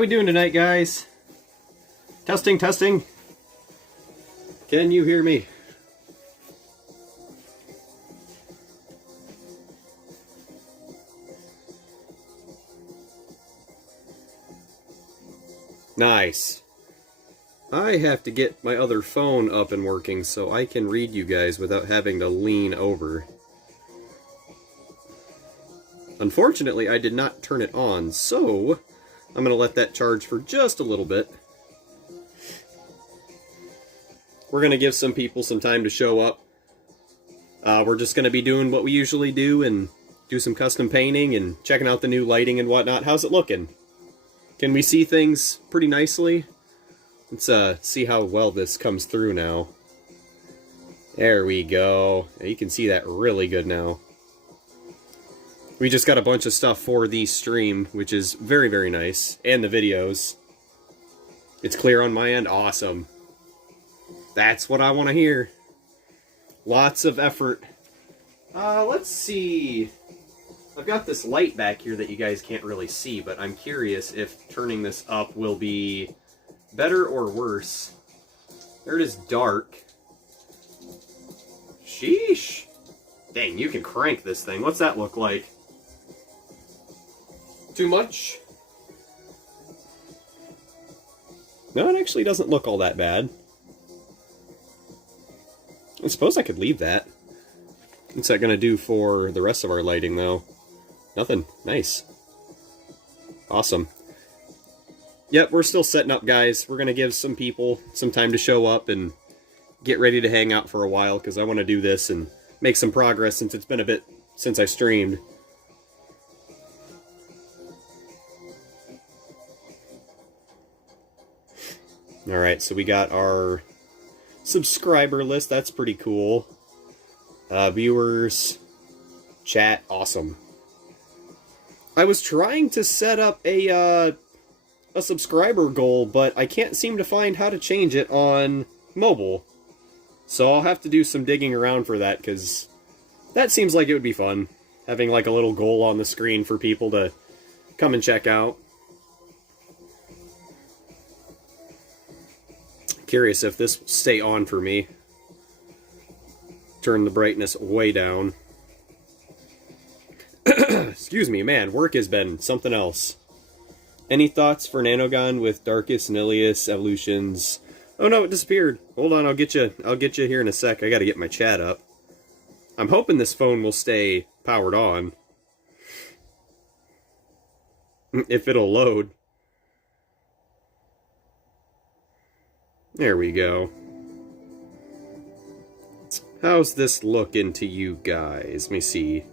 How we doing tonight, guys? Testing, testing. Can you hear me? Nice. I have to get my other phone up and working so I can read you guys without having to lean over. Unfortunately, I did not turn it on, so I'm going to let that charge for just a little bit. We're going to give some people some time to show up. We're just going to be doing what we usually do and do some custom painting and checking out the new lighting and whatnot. How's it looking? Can we see things pretty nicely? Let's see how well this comes through now. There we go. You can see that really good now. We just got a bunch of stuff for the stream, which is very, very nice. And the videos. It's clear on my end. Awesome. That's what I want to hear. Lots of effort. Let's see. I've got this light back here that you guys can't really see, but I'm curious if turning this up will be better or worse. There it is, dark. Sheesh. Dang, you can crank this thing. What's that look like? Too much? No, it actually doesn't look all that bad. I suppose I could leave that. What's that going to do for the rest of our lighting, though? Nothing. Nice. Awesome. Yep, we're still setting up, guys. We're going to give some people some time to show up and get ready to hang out for a while, because I want to do this and make some progress since it's been a bit since I streamed. Alright, so we got our subscriber list. That's pretty cool. Viewers, chat, awesome. I was trying to set up a subscriber goal, but I can't seem to find how to change it on mobile. So I'll have to do some digging around for that, because that seems like it would be fun. Having like a little goal on the screen for people to come and check out. Curious if this will stay on for me. Turn the brightness way down. Excuse me, man, work has been something else. Any thoughts for Nanogon with Darkest Nihilus Evolutions? Oh no, it disappeared. Hold on, I'll get you here in a sec. I gotta get my chat up. I'm hoping this phone will stay powered on. If it'll load. There we go. How's this looking to you guys? Let me see.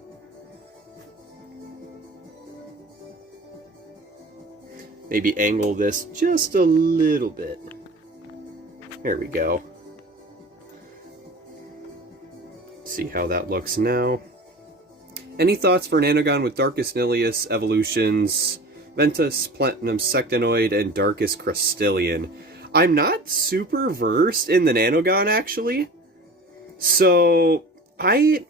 Maybe angle this just a little bit. There we go. See how that looks now. Any thoughts for Nanogon with Darkest Nihilus Evolutions, Ventus, Platinum Sectinoid, and Darkest Crystallian? I'm not super versed in the Nanogon, actually. So, I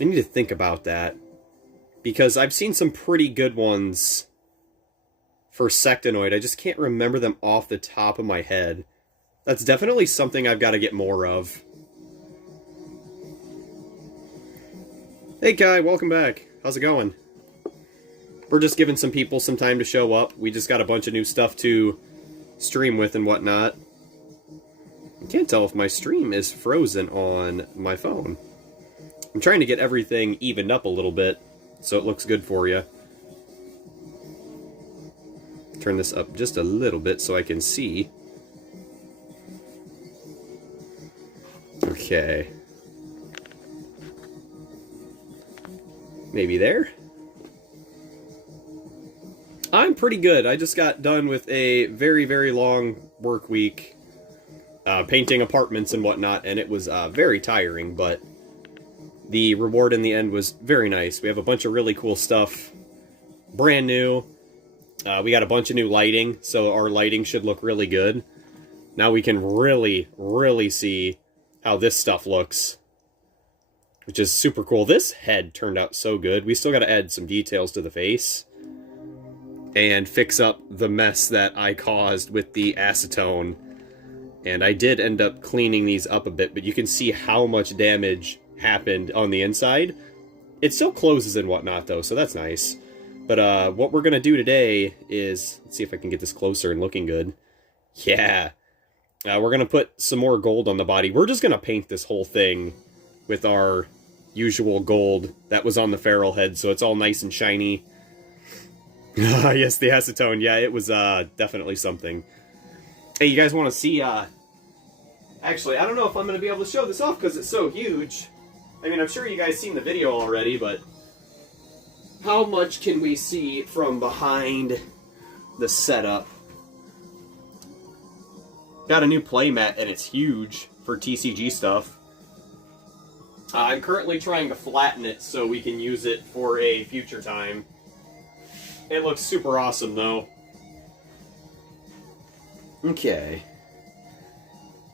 need to think about that. Because I've seen some pretty good ones for Sectinoid. I just can't remember them off the top of my head. That's definitely something I've got to get more of. Hey Kai, welcome back. How's it going? We're just giving some people some time to show up. We just got a bunch of new stuff to stream with and whatnot. I can't tell if my stream is frozen on my phone. I'm trying to get everything evened up a little bit so it looks good for you. Turn this up just a little bit so I can see. Okay. Maybe there? I'm pretty good. I just got done with a very, very long work week. Painting apartments and whatnot, and it was very tiring, but the reward in the end was very nice. We have a bunch of really cool stuff. Brand new. We got a bunch of new lighting, so our lighting should look really good. Now we can really, really see how this stuff looks, which is super cool. This head turned out so good. We still got to add some details to the face. and fix up the mess that I caused with the acetone. And I did end up cleaning these up a bit, but you can see how much damage happened on the inside. It still closes and whatnot, though, so that's nice. But what we're going to do today is... Let's see if I can get this closer and looking good. Yeah. We're going to put some more gold on the body. We're just going to paint this whole thing with our usual gold that was on the feral head, so it's all nice and shiny. Yes, the acetone. Yeah, it was definitely something. Hey, you guys want to see... Actually, I don't know if I'm going to be able to show this off because it's so huge. I mean, I'm sure you guys seen the video already, but... How much can we see from behind the setup? Got a new playmat, and it's huge for TCG stuff. I'm currently trying to flatten it so we can use it for a future time. It looks super awesome, though. Okay.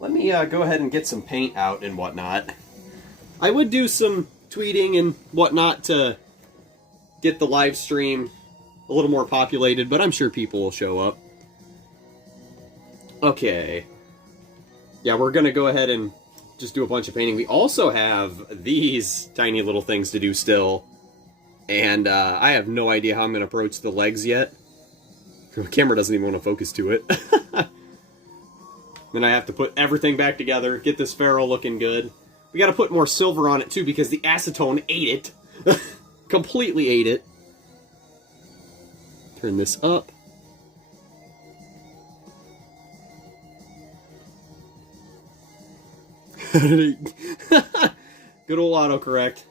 Let me go ahead and get some paint out and whatnot. I would do some tweeting and whatnot to get the live stream a little more populated, but I'm sure people will show up. Okay. Yeah, we're going to go ahead and just do a bunch of painting. We also have these tiny little things to do still. And I have no idea how I'm going to approach the legs yet. The camera doesn't even want to focus to it. Then I have to put everything back together, get this feral looking good. We got to put more silver on it too because the acetone ate it. Completely ate it. Turn this up. Good old autocorrect.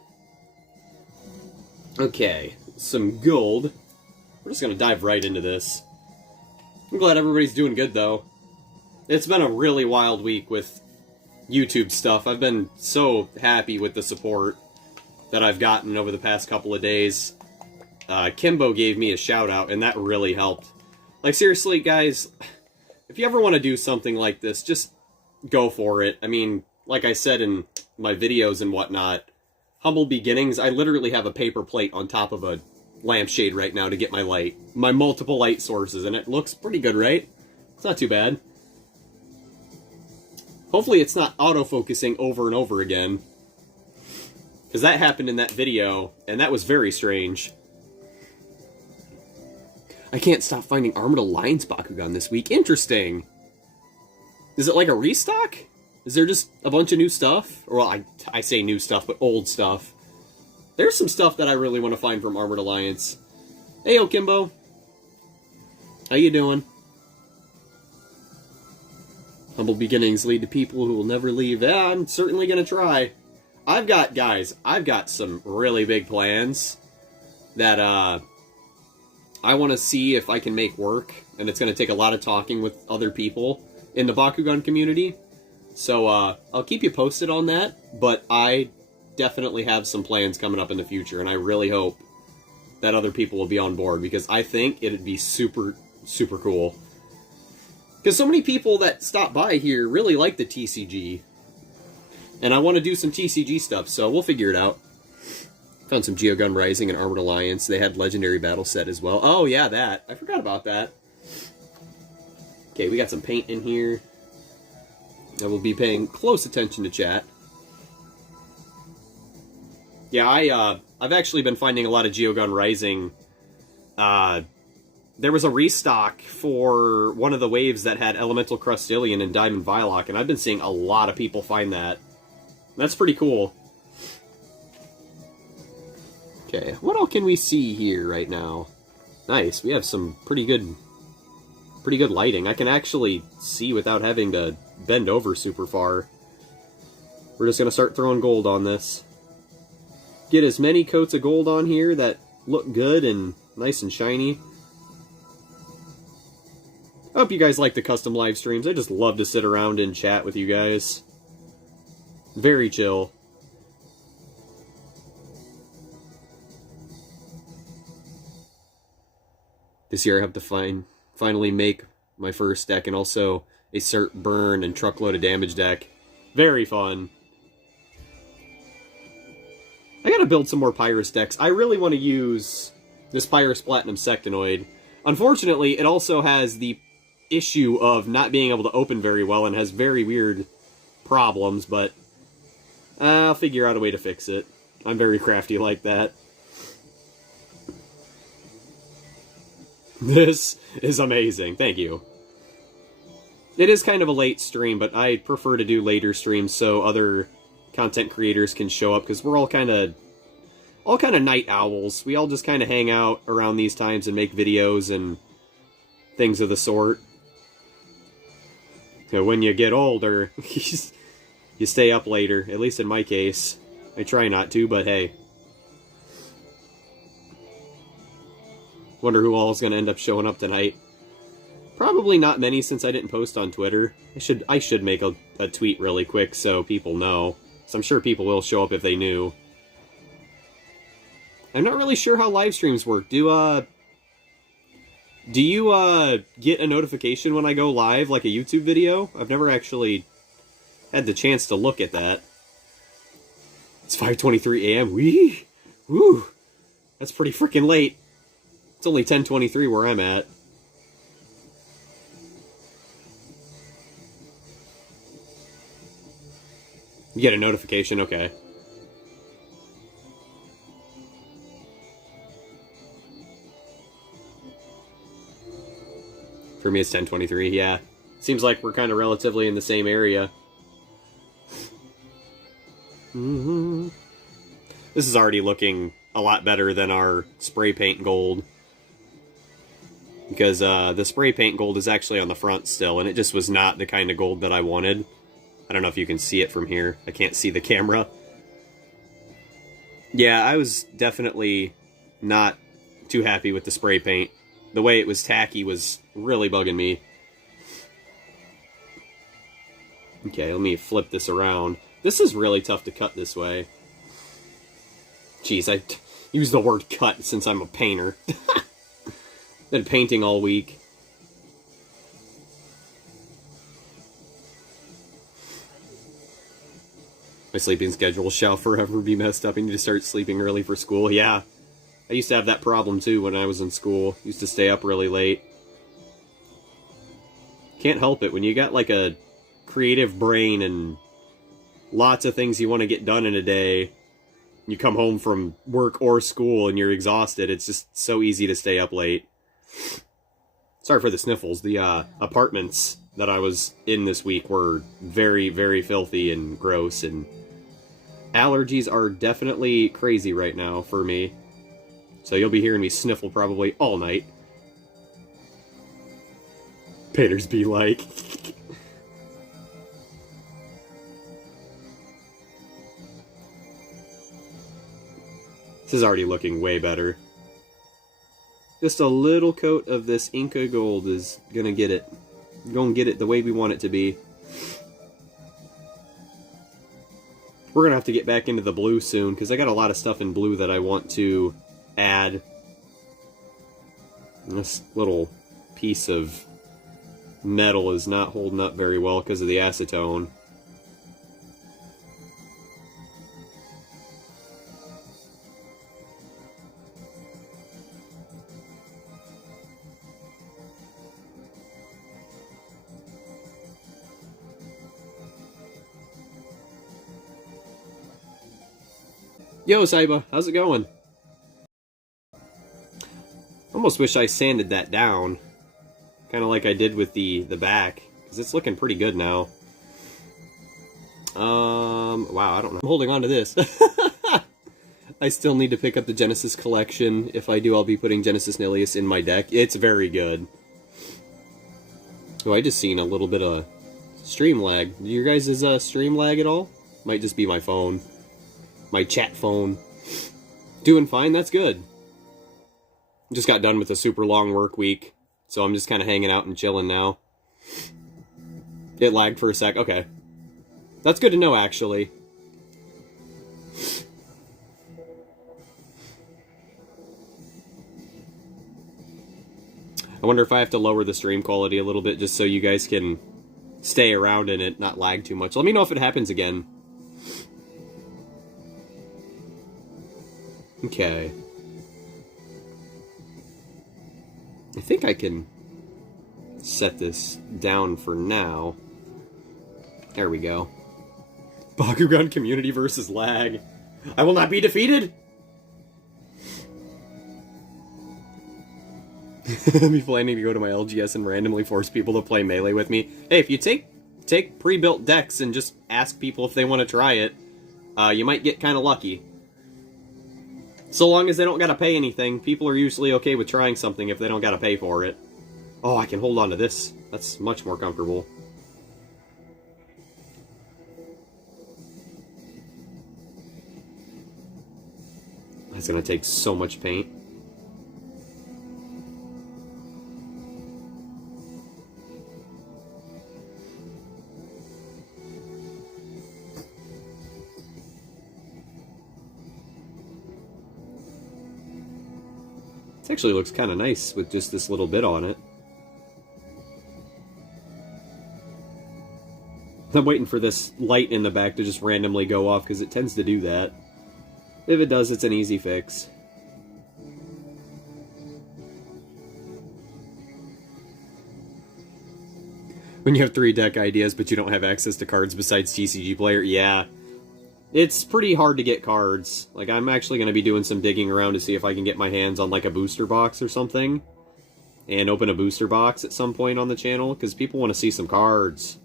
Okay, some gold. We're just going to dive right into this. I'm glad everybody's doing good, though. It's been a really wild week with YouTube stuff. I've been so happy with the support that I've gotten over the past couple of days. Kimbo gave me a shout-out, and that really helped. Like, seriously, guys, if you ever want to do something like this, just go for it. I mean, like I said in my videos and whatnot, humble beginnings, I literally have a paper plate on top of a lampshade right now to get my light. My multiple light sources, and it looks pretty good, right? It's not too bad. Hopefully it's not autofocusing over and over again. Because that happened in that video, and that was very strange. I can't stop finding Armored Alliance Bakugan this week. Interesting. Is it like a restock? Is there just a bunch of new stuff? Or, well, I say new stuff, but old stuff. There's some stuff that I really want to find from Armored Alliance. Heyo, Kimbo. How you doing? Humble beginnings lead to people who will never leave. Yeah, I'm certainly going to try. I've got some really big plans that I want to see if I can make work. And it's going to take a lot of talking with other people in the Bakugan community. So I'll keep you posted on that. But I definitely have some plans coming up in the future. And I really hope that other people will be on board. Because I think it'd be super, super cool. Because so many people that stop by here really like the TCG. And I want to do some TCG stuff, so we'll figure it out. Found some Geogun Rising and Armored Alliance. They had Legendary Battle Set as well. Oh, yeah, that. I forgot about that. Okay, we got some paint in here. I will be paying close attention to chat. Yeah, I've actually been finding a lot of Geogun Rising. There was a restock for one of the waves that had Elemental Crustillion and Diamond Vilock, and I've been seeing a lot of people find that. That's pretty cool. Okay, what all can we see here right now? Nice, we have some pretty good lighting. I can actually see without having to bend over super far. We're just going to start throwing gold on this. Get as many coats of gold on here that look good and nice and shiny. I hope you guys like the custom live streams. I just love to sit around and chat with you guys. Very chill. This year I have to finally make my first deck and also a cert burn and truckload of damage deck. Very fun. I gotta build some more Pyrus decks. I really want to use this Pyrus Platinum Sectonoid. Unfortunately, it also has the issue of not being able to open very well and has very weird problems, but I'll figure out a way to fix it. I'm very crafty like that. This is amazing. Thank you. It is kind of a late stream, but I prefer to do later streams so other content creators can show up, because we're all kind of night owls. We all just kind of hang out around these times and make videos and things of the sort. So when you get older, you stay up later, at least in my case. I try not to, but hey. Wonder who all is going to end up showing up tonight. Probably not many, since I didn't post on Twitter. I should make a tweet really quick so people know. So I'm sure people will show up if they knew. I'm not really sure how live streams work. Do you get a notification when I go live, like a YouTube video? I've never actually had the chance to look at that. It's 5:23 a.m. Wee! Woo! That's pretty freaking late. It's only 10:23 where I'm at. You get a notification, okay. For me, it's 10:23, yeah. Seems like we're kind of relatively in the same area. This is already looking a lot better than our spray paint gold. Because the spray paint gold is actually on the front still, and it just was not the kind of gold that I wanted. I don't know if you can see it from here. I can't see the camera. Yeah, I was definitely not too happy with the spray paint. The way it was tacky was really bugging me. Okay, let me flip this around. This is really tough to cut this way. Jeez, I used the word cut since I'm a painter. Been painting all week. My sleeping schedule shall forever be messed up. I need to start sleeping early for school. Yeah, I used to have that problem too when I was in school. Used to stay up really late. Can't help it. When you got like a creative brain and lots of things you want to get done in a day, you come home from work or school and you're exhausted, it's just so easy to stay up late. Sorry for the sniffles. The apartments that I was in this week were very, very filthy and gross, and allergies are definitely crazy right now for me. So you'll be hearing me sniffle probably all night. Painters be like... This is already looking way better. Just a little coat of this Inca Gold is gonna get it. Gonna get it the way we want it to be. We're gonna have to get back into the blue soon, because I got a lot of stuff in blue that I want to add. This little piece of metal is not holding up very well because of the acetone. Yo, Saiba, how's it going? Almost wish I sanded that down. Kind of like I did with the back, because it's looking pretty good now. Wow, I don't know. I'm holding on to this. I still need to pick up the Genesis collection. If I do, I'll be putting Genesis Nihilus in my deck. It's very good. Oh, I just seen a little bit of stream lag. Do your guys' stream lag at all? Might just be my phone. My chat phone. Doing fine, that's good. Just got done with a super long work week, so I'm just kind of hanging out and chilling now. It lagged for a sec, okay. That's good to know, actually. I wonder if I have to lower the stream quality a little bit just so you guys can stay around and it not lag too much. Let me know if it happens again. Okay. I think I can set this down for now. There we go. Bakugan community versus lag. I will not be defeated! I'll be planning to go to my LGS and randomly force people to play Melee with me. Hey, if you take pre-built decks and just ask people if they want to try it, you might get kind of lucky. So long as they don't gotta pay anything, people are usually okay with trying something if they don't gotta pay for it. Oh, I can hold on to this. That's much more comfortable. That's gonna take so much paint. This actually looks kind of nice with just this little bit on it. I'm waiting for this light in the back to just randomly go off because it tends to do that. If it does, it's an easy fix. When you have 3 deck ideas but you don't have access to cards besides TCG Player, yeah. It's pretty hard to get cards. Like, I'm actually going to be doing some digging around to see if I can get my hands on, like, a booster box or something. And open a booster box at some point on the channel, because people want to see some cards.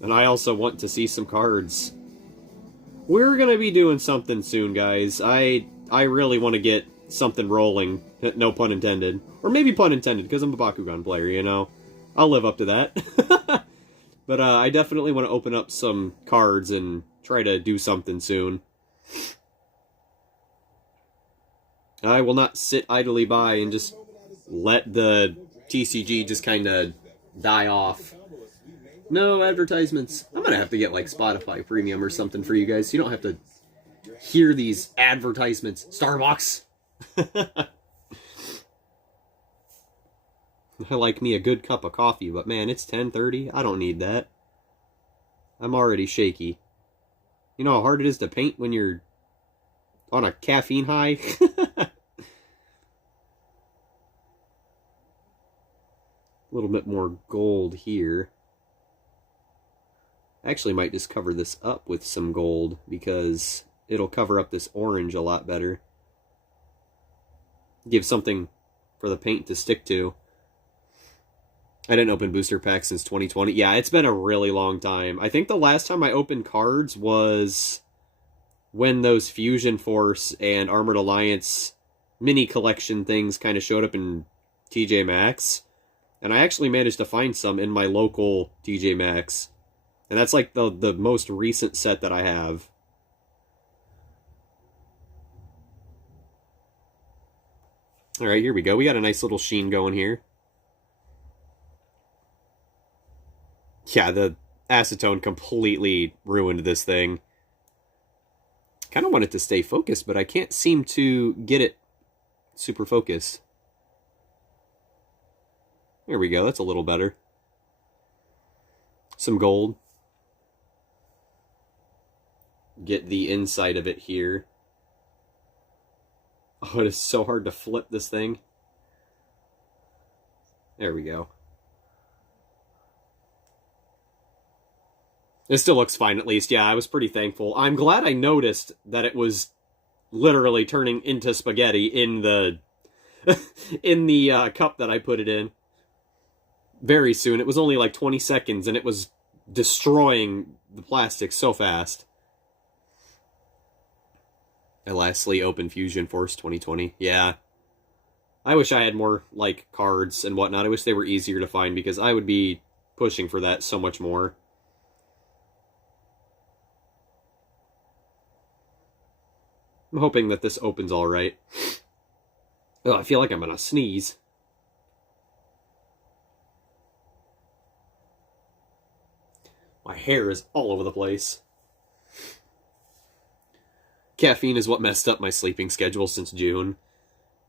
And I also want to see some cards. We're going to be doing something soon, guys. I really want to get something rolling. No pun intended. Or maybe pun intended, because I'm a Bakugan player, you know? I'll live up to that. But I definitely want to open up some cards and try to do something soon. I will not sit idly by and just let the TCG just kind of die off. No advertisements. I'm going to have to get like Spotify Premium or something for you guys so you don't have to hear these advertisements. Starbucks! I like me a good cup of coffee, but man, it's 10:30. I don't need that. I'm already shaky. You know how hard it is to paint when you're on a caffeine high? A little bit more gold here. I actually might just cover this up with some gold because it'll cover up this orange a lot better. Give something for the paint to stick to. I didn't open booster packs since 2020. Yeah, it's been a really long time. I think the last time I opened cards was when those Fusion Force and Armored Alliance mini collection things kind of showed up in TJ Maxx. And I actually managed to find some in my local TJ Maxx. And that's like the most recent set that I have. Alright, here we go. We got a nice little sheen going here. Yeah, the acetone completely ruined this thing. Kind of want it to stay focused, but I can't seem to get it super focused. There we go, that's a little better. Some gold. Get the inside of it here. Oh, it is so hard to flip this thing. There we go. It still looks fine, at least. Yeah, I was pretty thankful. I'm glad I noticed that it was literally turning into spaghetti in the in the cup that I put it in. Very soon. It was only like 20 seconds, and it was destroying the plastic so fast. I lastly opened Fusion Force 2020. Yeah. I wish I had more, like, cards and whatnot. I wish they were easier to find, because I would be pushing for that so much more. I'm hoping that this opens all right. Oh, I feel like I'm gonna sneeze. My hair is all over the place. Caffeine is what messed up my sleeping schedule since June.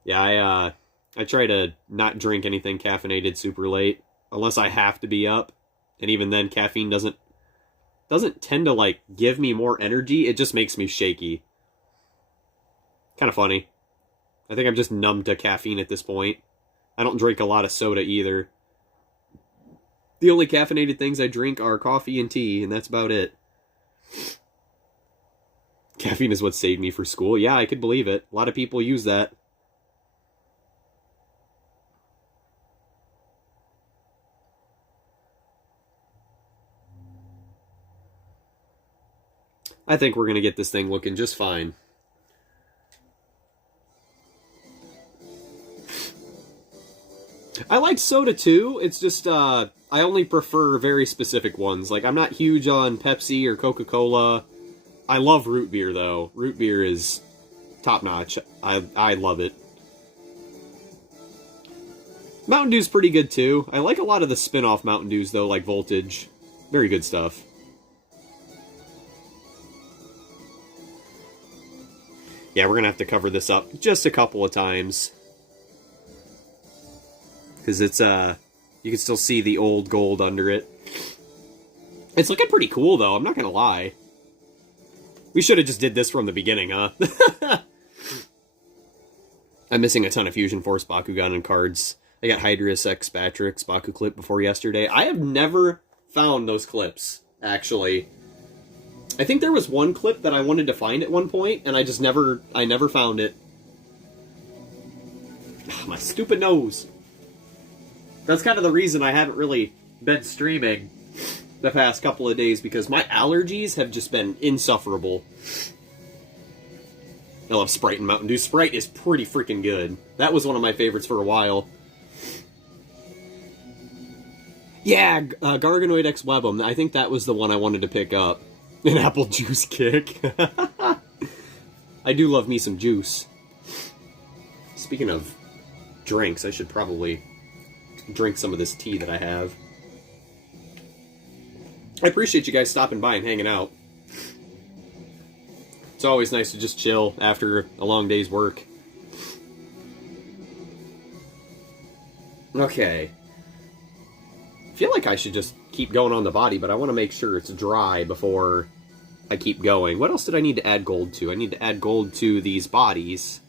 Yeah, I try to not drink anything caffeinated super late, unless I have to be up. And even then, caffeine doesn't tend to, like, give me more energy. It just makes me shaky. Kind of funny. I think I'm just numb to caffeine at this point. I don't drink a lot of soda either. The only caffeinated things I drink are coffee and tea, and that's about it. Caffeine is what saved me for school. Yeah, I could believe it. A lot of people use that. I think we're going to get this thing looking just fine. I like soda too. It's just, I only prefer very specific ones. Like, I'm not huge on Pepsi or Coca-Cola. I love root beer, though. Root beer is top-notch. I love it. Mountain Dew's pretty good, too. I like a lot of the spin-off Mountain Dews, though, like Voltage. Very good stuff. Yeah, we're gonna have to cover this up just a couple of times. Because it's, you can still see the old gold under it. It's looking pretty cool, though, I'm not gonna lie. We should have just did this from the beginning, huh? I'm missing a ton of Fusion Force Bakugan and cards. I got Hydrius X Batrix Baku clip before yesterday. I have never found those clips, actually. I think there was one clip that I wanted to find at one point, and I never found it. My stupid nose. That's kind of the reason I haven't really been streaming the past couple of days, because my allergies have just been insufferable. I love Sprite and Mountain Dew. Sprite is pretty freaking good. That was one of my favorites for a while. Yeah, Garganoid X Webum. I think that was the one I wanted to pick up. An apple juice kick. I do love me some juice. Speaking of drinks, I should probably drink some of this tea that I have. I appreciate you guys stopping by and hanging out. It's always nice to just chill after a long day's work. Okay. I feel like I should just keep going on the body, but I want to make sure it's dry before I keep going. What else did I need to add gold to? I need to add gold to these bodies.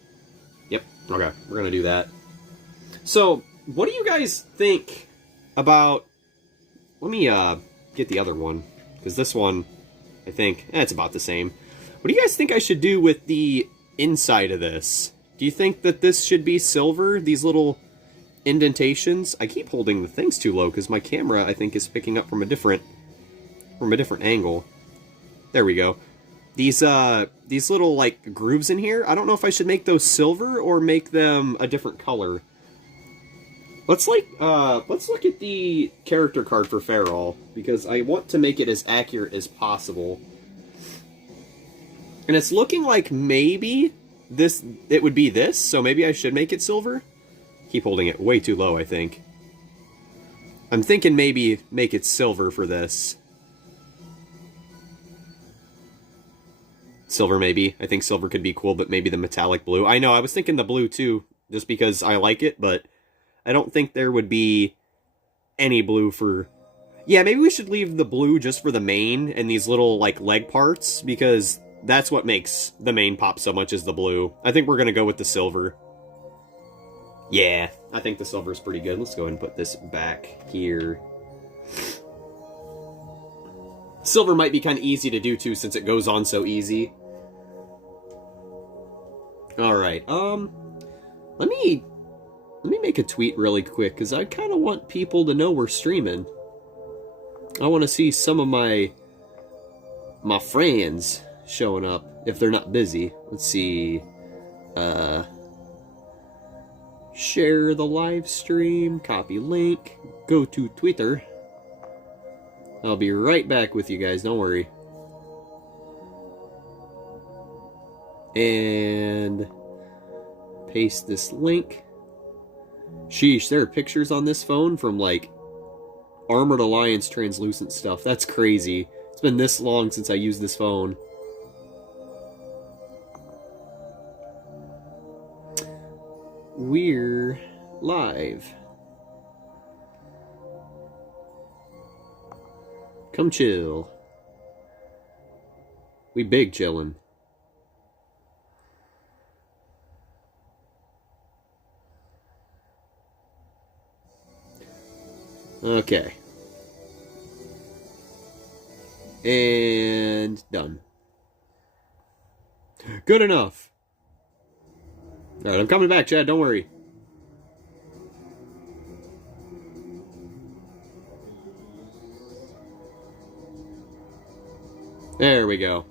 Yep, okay, we're going to do that. So, what do you guys think about... Let me get the other one, because this one, I think, it's about the same. What do you guys think I should do with the inside of this? Do you think that this should be silver, these little indentations? I keep holding the things too low because my camera, I think, is picking up from a different angle. There we go. These little like grooves in here, I don't know if I should make those silver or make them a different color. Let's look at the character card for Farol, because I want to make it as accurate as possible. And it's looking like maybe it would be this, so maybe I should make it silver. Keep holding it way too low, I think. I'm thinking maybe make it silver for this. Silver, maybe. I think silver could be cool, but maybe the metallic blue. I know, I was thinking the blue, too, just because I like it, but I don't think there would be any blue for... Yeah, maybe we should leave the blue just for the mane and these little, like, leg parts, because that's what makes the mane pop so much, is the blue. I think we're going to go with the silver. Yeah, I think the silver is pretty good. Let's go ahead and put this back here. Silver might be kind of easy to do, too, since it goes on so easy. Alright, let me make a tweet really quick, because I kind of want people to know we're streaming. I want to see some of my friends showing up, if they're not busy. Let's see, share the live stream, copy link, go to Twitter. I'll be right back with you guys, don't worry. And paste this link. Sheesh, there are pictures on this phone from, like, Armored Alliance translucent stuff. That's crazy. It's been this long since I used this phone. We're live. Come chill. We big chillin'. Okay. And done. Good enough. Alright, I'm coming back, Chad. Don't worry. There we go.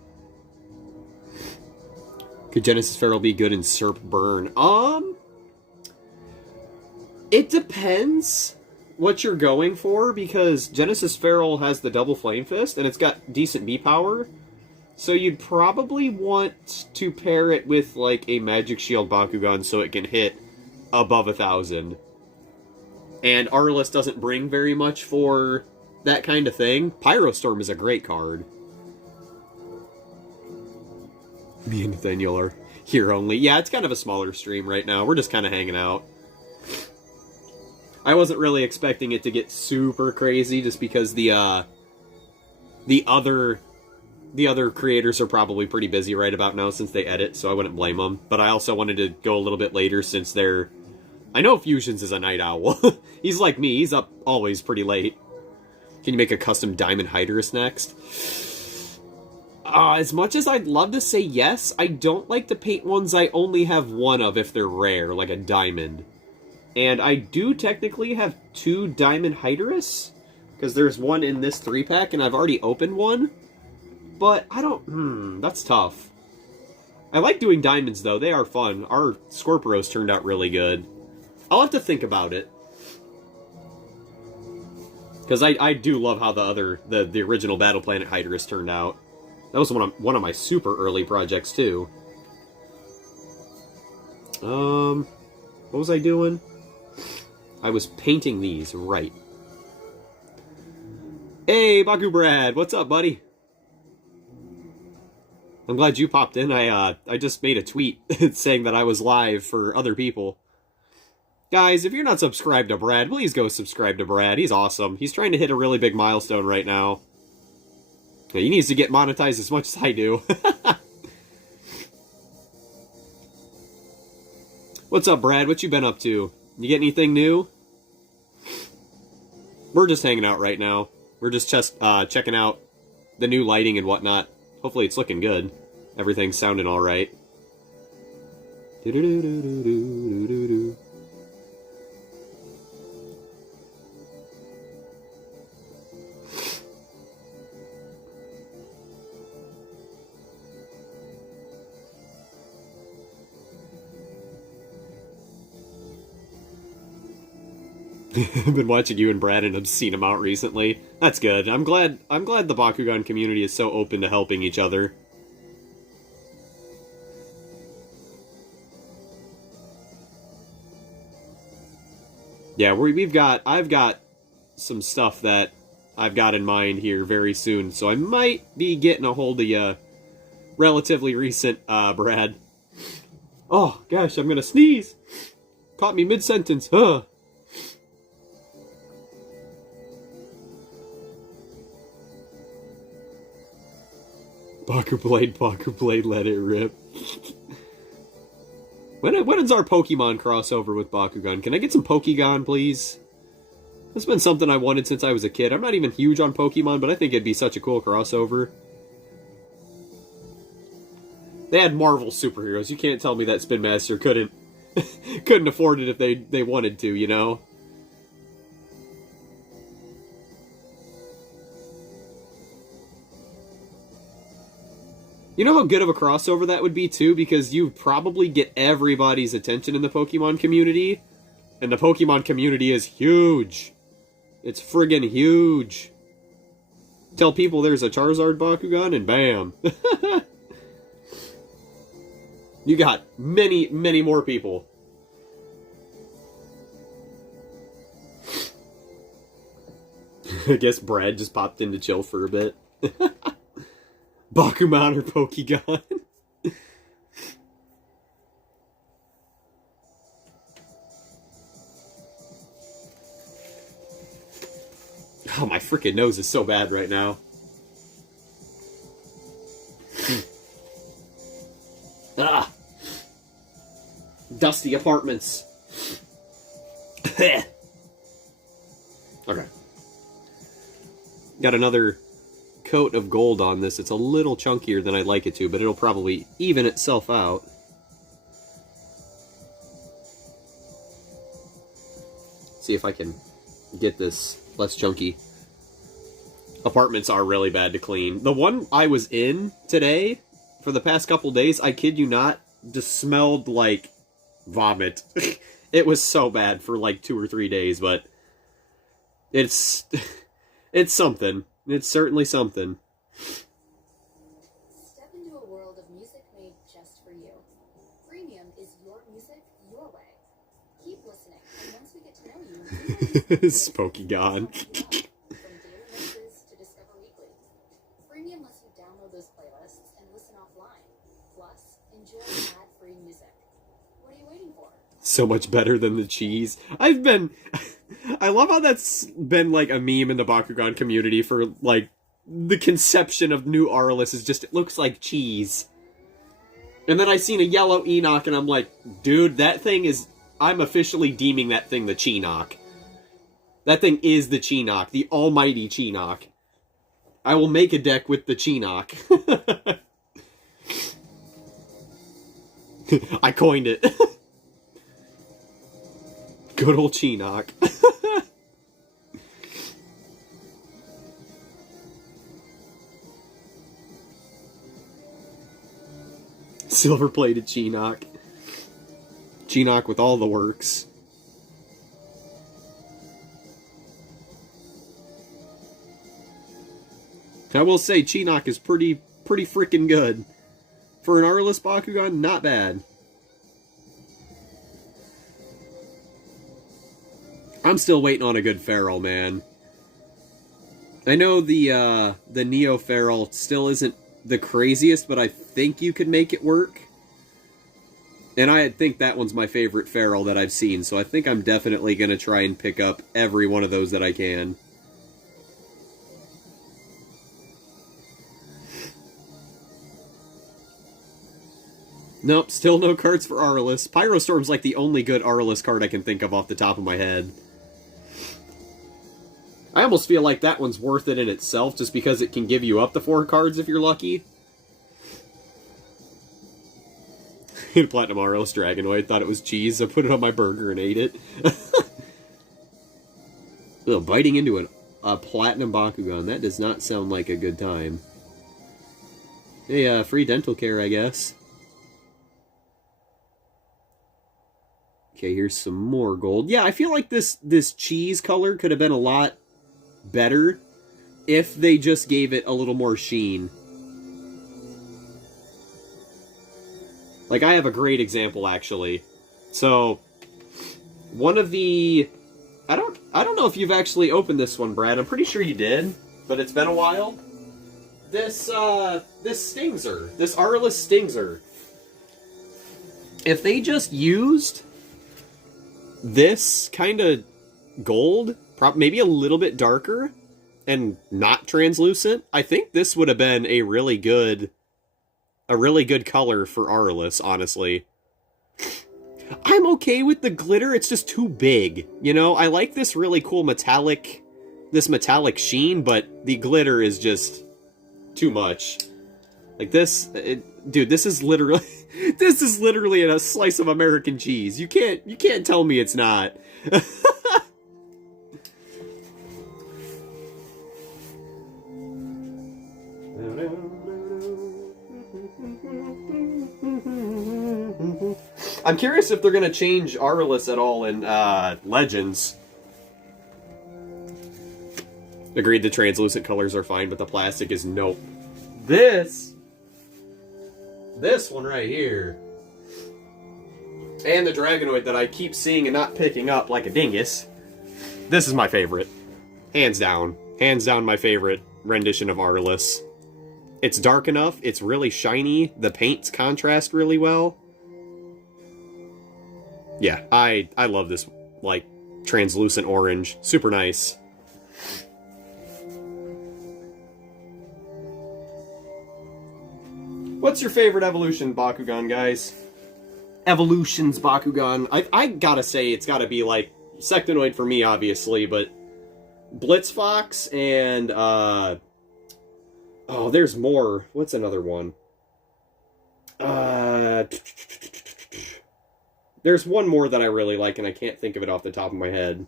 Could Genesis Feral be good in Serp Burn? It depends what you're going for, because Genesis Feral has the double Flame Fist, and it's got decent B power. So you'd probably want to pair it with, like, a Magic Shield Bakugan so it can hit above 1,000. And Arliss doesn't bring very much for that kind of thing. Pyrostorm is a great card. Me and Nathaniel are here only. Yeah, it's kind of a smaller stream right now. We're just kind of hanging out. I wasn't really expecting it to get super crazy just because the other creators are probably pretty busy right about now since they edit, so I wouldn't blame them. But I also wanted to go a little bit later since they're... I know Fusions is a night owl. He's like me. He's up always pretty late. Can you make a custom Diamond Hydrus next? As much as I'd love to say yes, I don't like to paint ones I only have one of if they're rare, like a diamond. And I do technically have 2 Diamond Hydrus, because there's one in this 3-pack, and I've already opened one. But I don't... that's tough. I like doing diamonds, though. They are fun. Our Scorpios turned out really good. I'll have to think about it. Because I do love how the original Battle Planet Hydrus turned out. That was one of my super early projects, too. What was I doing? I was painting these, right. Hey, Baku Brad, what's up, buddy? I'm glad you popped in. I just made a tweet saying that I was live for other people. Guys, if you're not subscribed to Brad, please go subscribe to Brad. He's awesome. He's trying to hit a really big milestone right now. He needs to get monetized as much as I do. What's up, Brad? What you been up to? You get anything new? We're just hanging out right now. We're just checking out the new lighting and whatnot. Hopefully it's looking good. Everything's sounding alright. I've been watching you and Brad and obscene amount recently. That's good. I'm glad the Bakugan community is so open to helping each other. Yeah, I've got some stuff that I've got in mind here very soon, so I might be getting a hold of you relatively recent, Brad. Oh, gosh, I'm gonna sneeze! Caught me mid-sentence, huh? Baku Blade, let it rip. When is our Pokemon crossover with Bakugan? Can I get some Pokegon, please? That's been something I wanted since I was a kid. I'm not even huge on Pokemon, but I think it'd be such a cool crossover. They had Marvel superheroes. You can't tell me that Spin Master couldn't afford it if they wanted to, you know? You know how good of a crossover that would be, too? Because you probably get everybody's attention in the Pokemon community. And the Pokemon community is huge. It's friggin' huge. Tell people there's a Charizard Bakugan, and bam. You got many, many more people. I guess Brad just popped in to chill for a bit. Bakuman or Pokegon? Oh, my freaking nose is so bad right now. Ah! Dusty apartments. Okay. Got another coat of gold on this. It's a little chunkier than I'd like it to, but it'll probably even itself out. See if I can get this less chunky. Apartments are really bad to clean. The one I was in today, for the past couple days, I kid you not, just smelled like vomit. It was so bad for like 2 or 3 days, but it's something. It's certainly something. Step into a world of music made just for you. Freemium is your music, your way. Keep listening, and once we get to know you, Spooky gone. from daily mixes to Discover Weekly. Freemium lets you download those playlists and listen offline. Plus, enjoy ad-free music. What are you waiting for? So much better than the cheese. I love how that's been like a meme in the Bakugan community for like the conception of new Arliss is just, it looks like cheese. And then I seen a yellow Enoch and I'm like, dude, that thing is, I'm officially deeming that thing the Chinook. That thing is the Chinook, the almighty Chinook. I will make a deck with the Chinook. I coined it. Good old Chinook. Silver-plated Chinook. Chinook with all the works. I will say Chinook is pretty freaking good. For an Arliss Bakugan, not bad. I'm still waiting on a good Feral, man. I know the Neo Feral still isn't the craziest, but I think you could make it work. And I think that one's my favorite Feral that I've seen, so I think I'm definitely going to try and pick up every one of those that I can. Nope, still no cards for Arliss. Pyrostorm's like the only good Arliss card I can think of off the top of my head. I almost feel like that one's worth it in itself, just because it can give you up to 4 cards if you're lucky. Platinum Arliss Dragonoid, thought it was cheese, I put it on my burger and ate it. Ugh, biting into a Platinum Bakugan, that does not sound like a good time. Hey, free dental care, I guess. Okay, here's some more gold. Yeah, I feel like this cheese color could have been a lot better if they just gave it a little more sheen. Like, I have a great example, actually. So, one of the... I don't know if you've actually opened this one, Brad. I'm pretty sure you did, but it's been a while. This Stingzer. This Arliss Stingzer. If they just used this kind of gold, maybe a little bit darker, and not translucent, I think this would have been a really good color for Arliss, honestly. I'm okay with the glitter, it's just too big, you know? I like this really cool metallic sheen, but the glitter is just too much. Like this, dude, this is literally, this is literally a slice of American cheese. You can't tell me it's not. I'm curious if they're going to change Arliss at all in Legends. Agreed, the translucent colors are fine, but the plastic is nope. This one right here, and the Dragonoid that I keep seeing and not picking up like a dingus, this is my favorite. Hands down my favorite rendition of Arliss. It's dark enough, it's really shiny, the paints contrast really well. Yeah, I love this, like, translucent orange. Super nice. What's your favorite evolution Bakugan, guys? Evolutions Bakugan. I gotta say, it's gotta be, like, Sectonoid for me, obviously, but Blitzfox and, oh, there's more. What's another one? There's one more that I really like, and I can't think of it off the top of my head.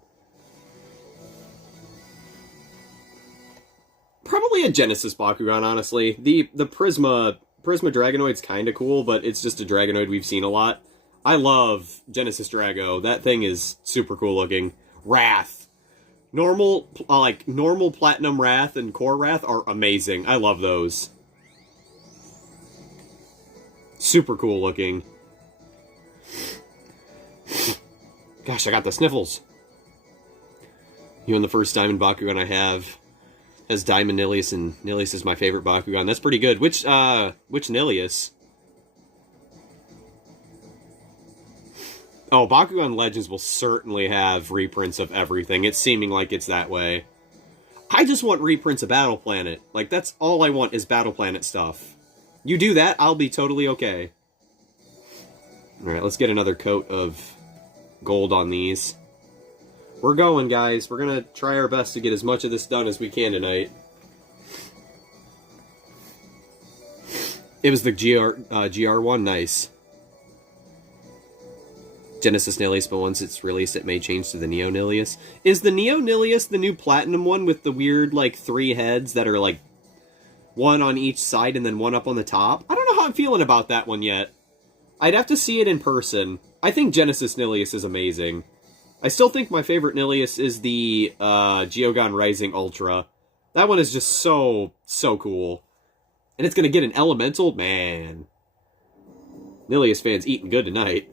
Probably a Genesis Bakugan, honestly. The Prisma Dragonoid's kind of cool, but it's just a Dragonoid we've seen a lot. I love Genesis Drago. That thing is super cool looking. Wrath. Normal Platinum Wrath and Core Wrath are amazing. I love those. Super cool looking. Gosh, I got the sniffles. You know, the first Diamond Bakugan I have has Diamond Nilius, and Nilius is my favorite Bakugan. That's pretty good. Which Nilius? Oh, Bakugan Legends will certainly have reprints of everything. It's seeming like it's that way. I just want reprints of Battle Planet. Like, that's all I want is Battle Planet stuff. You do that, I'll be totally okay. Alright, let's get another coat of gold on these. We're going, guys. We're gonna try our best to get as much of this done as we can tonight. It was the GR one, nice. Genesis Nilius, but once it's released, it may change to the Neo Nilius. Is the Neo Nilius the new Platinum one with the weird, like, 3 heads that are, like, one on each side and then one up on the top? I don't know how I'm feeling about that one yet. I'd have to see it in person. I think Genesis Nilius is amazing. I still think my favorite Nilius is the Geogon Rising Ultra. That one is just so cool. And it's going to get an Elemental? Man. Nilius fans eating good tonight.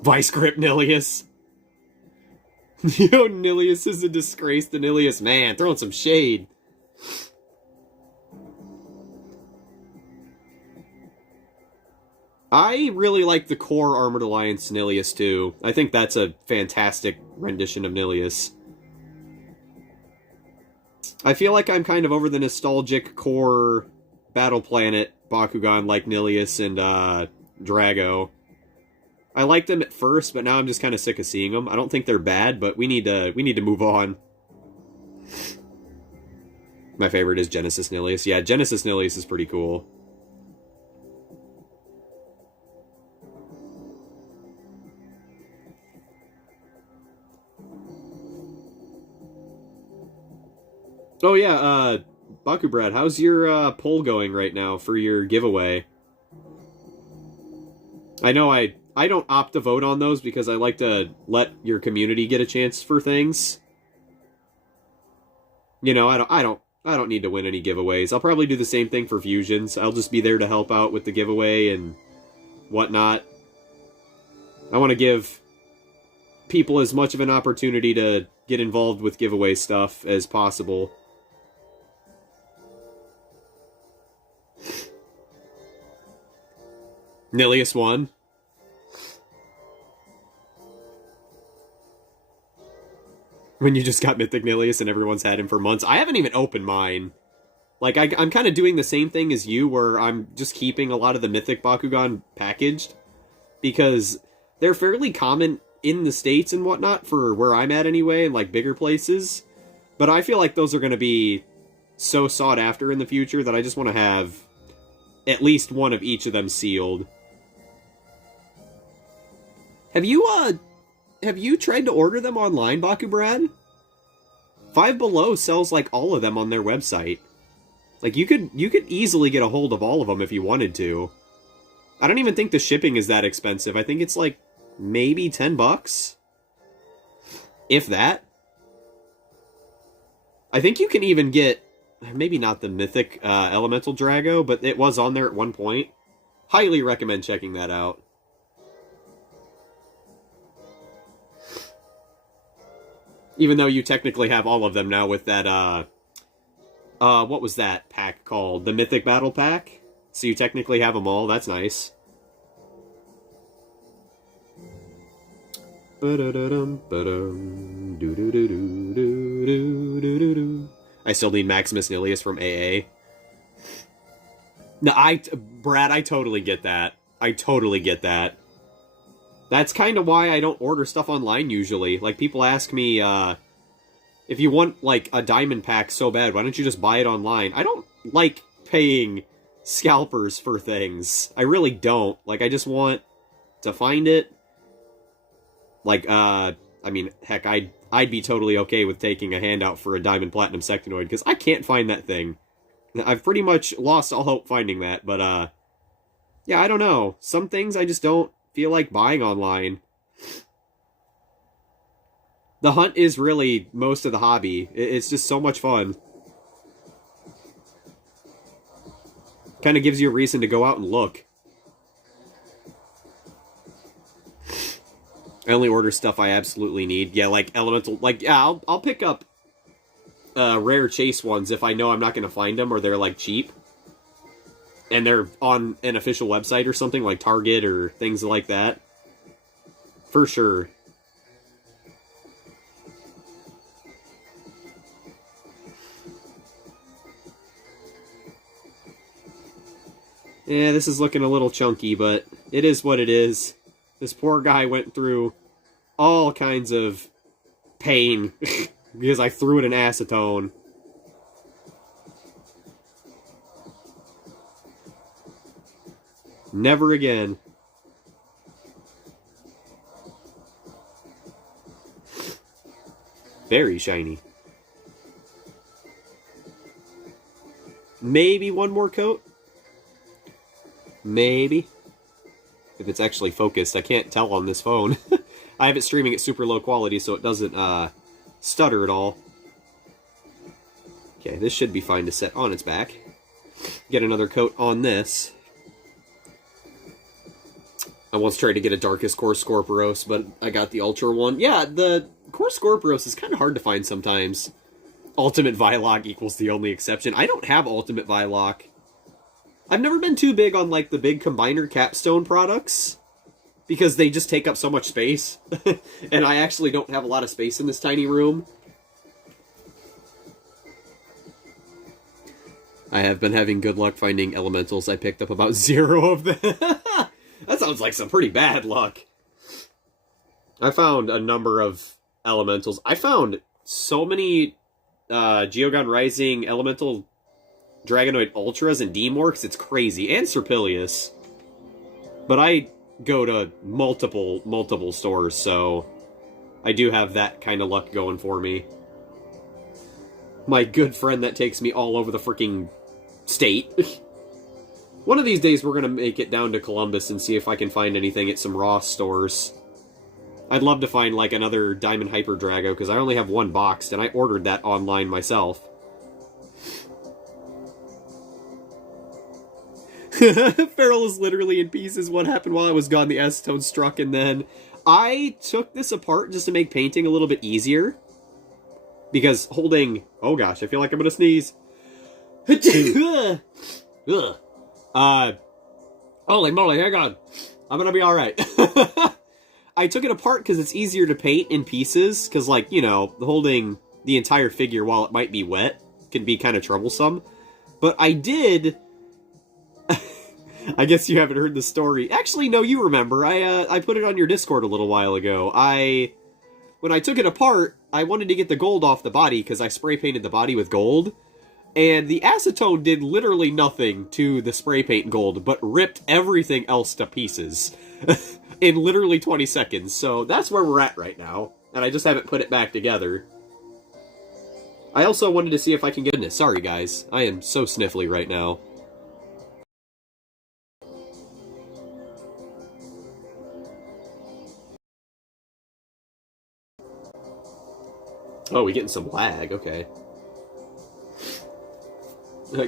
Vice Grip Nilius. Yo, Nilius is a disgrace to Nilius. Man, throwing some shade. I really like the core Armored Alliance Nilius, too. I think that's a fantastic rendition of Nilius. I feel like I'm kind of over the nostalgic core Battle Planet Bakugan like Nilius and Drago. I liked them at first, but now I'm just kind of sick of seeing them. I don't think they're bad, but we need to move on. My favorite is Genesis Nilius. Yeah, Genesis Nilius is pretty cool. Oh yeah, Bakubrad, how's your poll going right now for your giveaway? I know I don't opt to vote on those because I like to let your community get a chance for things. You know, I don't need to win any giveaways. I'll probably do the same thing for Fusions. I'll just be there to help out with the giveaway and whatnot. I want to give people as much of an opportunity to get involved with giveaway stuff as possible. Nilius won. When you just got Mythic Nilius and everyone's had him for months. I haven't even opened mine. Like, I'm kind of doing the same thing as you, where I'm just keeping a lot of the Mythic Bakugan packaged. Because they're fairly common in the States and whatnot, for where I'm at anyway, and like bigger places. But I feel like those are going to be so sought after in the future that I just want to have at least one of each of them sealed. Have you tried to order them online, Bakubrad? Five Below sells like all of them on their website. Like you could easily get a hold of all of them if you wanted to. I don't even think the shipping is that expensive. I think it's like maybe $10, if that. I think you can even get maybe not the Mythic Elemental Drago, but it was on there at one point. Highly recommend checking that out. Even though you technically have all of them now with that, what was that pack called? The Mythic Battle Pack? So you technically have them all. That's nice. I still need Maximus Nilius from AA. No, Brad, I totally get that. I totally get that. That's kind of why I don't order stuff online usually. Like, people ask me, if you want, like, a diamond pack so bad, why don't you just buy it online? I don't like paying scalpers for things. I really don't. Like, I just want to find it. Like, I mean, heck, I'd be totally okay with taking a handout for a Diamond Platinum Sectonoid, because I can't find that thing. I've pretty much lost all hope finding that, but, yeah, I don't know. Some things I just don't feel like buying online. The hunt is really most of the hobby. It's just so much fun. Kind of gives you a reason to go out and look. I only order stuff I absolutely need. Yeah, like elemental... Like, yeah, I'll pick up rare chase ones if I know I'm not going to find them or they're, like, cheap. And they're on an official website or something, like Target or things like that. For sure. Yeah, this is looking a little chunky, but it is what it is. This poor guy went through all kinds of pain because I threw it in acetone. Never again. Very shiny. Maybe one more coat? Maybe. If it's actually focused. I can't tell on this phone. I have it streaming at super low quality so it doesn't stutter at all. Okay, this should be fine to set on its back. Get another coat on this. I once tried to get a Darkest Core Scorpios, but I got the Ultra one. Yeah, the Core Scorpios is kind of hard to find sometimes. Ultimate Vylok equals the only exception. I don't have Ultimate Vylok. I've never been too big on, like, the big combiner capstone products, because they just take up so much space. And I actually don't have a lot of space in this tiny room. I have been having good luck finding elementals. I picked up about 0 of them. That sounds like some pretty bad luck. I found a number of elementals. I found so many Geogon Rising elemental Dragonoid Ultras and Demorks, it's crazy. And Serpilius. But I go to multiple stores, so I do have that kind of luck going for me. My good friend that takes me all over the freaking state. One of these days we're going to make it down to Columbus and see if I can find anything at some Ross stores. I'd love to find, like, another Diamond Hyper Drago, because I only have one boxed, and I ordered that online myself. Feral is literally in pieces. What happened while I was gone? The acetone struck, and then I took this apart just to make painting a little bit easier. Because holding... Oh gosh, I feel like I'm gonna sneeze. Holy moly, hang on. I'm gonna be alright. I took it apart because it's easier to paint in pieces, because, like, you know, holding the entire figure while it might be wet can be kind of troublesome. But I did... I guess you haven't heard the story. Actually, no, you remember. I put it on your Discord a little while ago. When I took it apart, I wanted to get the gold off the body, because I spray painted the body with gold. And the acetone did literally nothing to the spray paint gold, but ripped everything else to pieces. In literally 20 seconds. So that's where we're at right now. And I just haven't put it back together. I also wanted to see if I can get... Sorry, guys. I am so sniffly right now. Oh, we getting some lag. Okay.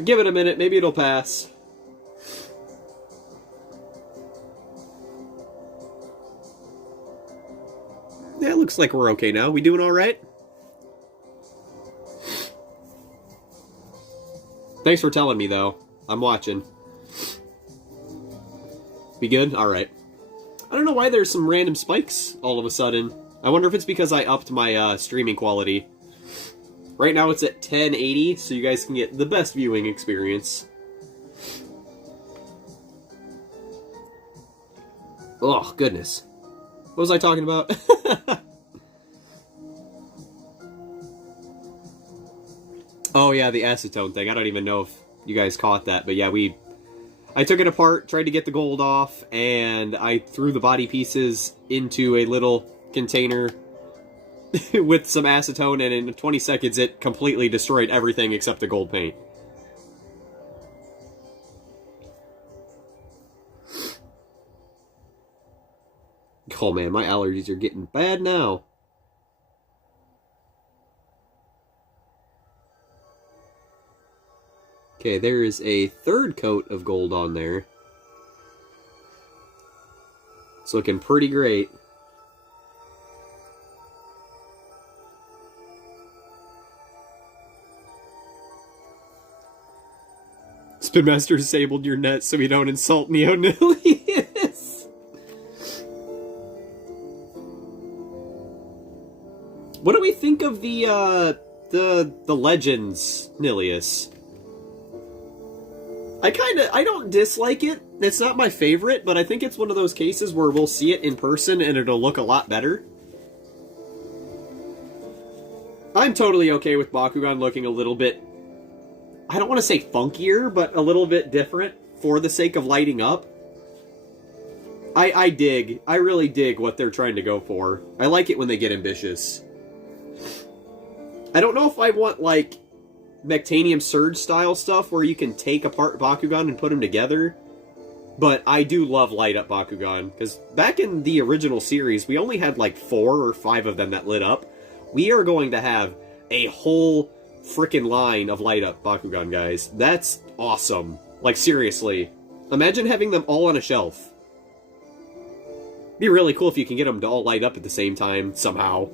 Give it a minute. Maybe it'll pass. Yeah, looks like we're okay now. We doing alright? Thanks for telling me, though. I'm watching. We good? Alright. I don't know why there's some random spikes all of a sudden. I wonder if it's because I upped my streaming quality. Right now it's at 1080, so you guys can get the best viewing experience. Oh, goodness. What was I talking about? Oh yeah, the acetone thing. I don't even know if you guys caught that, but yeah, I took it apart, tried to get the gold off, and I threw the body pieces into a little container with some acetone, and in 20 seconds it completely destroyed everything except the gold paint. Oh man, my allergies are getting bad now. Okay, there is a third coat of gold on there. It's looking pretty great. Spin Master disabled your net so we don't insult Neo-Nilius. What do we think of the Legends Nilius? I don't dislike it. It's not my favorite, but I think it's one of those cases where we'll see it in person and it'll look a lot better. I'm totally okay with Bakugan looking a little bit, I don't want to say funkier, but a little bit different for the sake of lighting up. I really dig what they're trying to go for. I like it when they get ambitious. I don't know if I want, like, Mectanium Surge style stuff where you can take apart Bakugan and put them together, but I do love light up Bakugan, because back in the original series, we only had like 4 or 5 of them that lit up. We are going to have a whole frickin' line of light up Bakugan, guys. That's awesome. Like, seriously. Imagine having them all on a shelf. It'd be really cool if you can get them to all light up at the same time, somehow.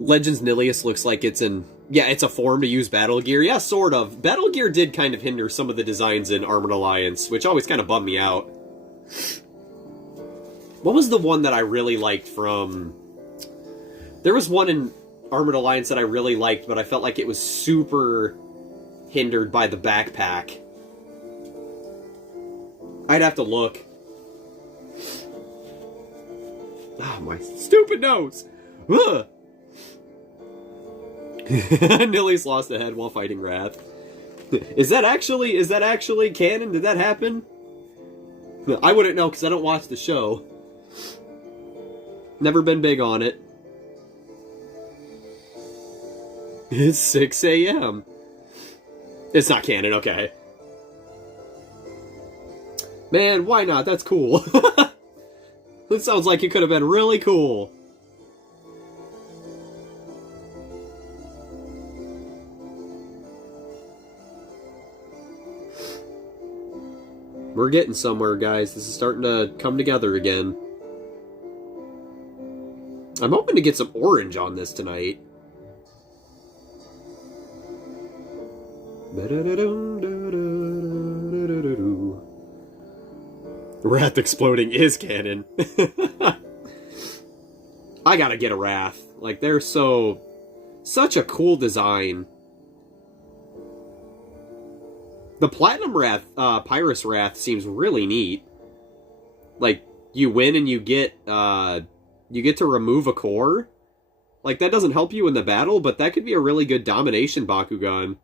Legends Nilius looks like it's a form to use Battle Gear. Yeah, sort of. Battle Gear did kind of hinder some of the designs in Armored Alliance, which always kind of bummed me out. What was the one that I really liked from... There was one in Armored Alliance that I really liked, but I felt like it was super hindered by the backpack. I'd have to look. Oh, my stupid nose! Ugh! Nilius lost a head while fighting Wrath. Is that actually canon? Did that happen? I wouldn't know because I don't watch the show. Never been big on it. It's 6 a.m. It's not canon, okay. Man, why not? That's cool. That sounds like it could have been really cool. We're getting somewhere, guys. This is starting to come together again. I'm hoping to get some orange on this tonight. Wrath exploding is canon. I gotta get a Wrath. Like, they're such a cool design. The Platinum Wrath, Pyrus Wrath seems really neat. Like, you win and you get to remove a core. Like, that doesn't help you in the battle, but that could be a really good domination Bakugan.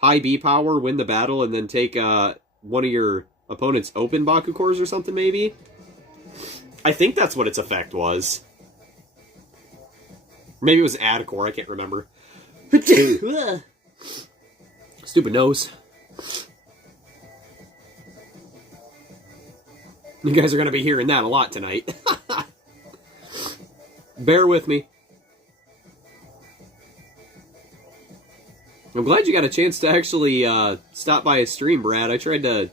High B power, win the battle, and then take one of your opponent's open Baku cores or something, maybe? I think that's what its effect was. Maybe it was add a core, I can't remember. Stupid nose. You guys are going to be hearing that a lot tonight. Bear with me. I'm glad you got a chance to actually stop by a stream, Brad. I tried to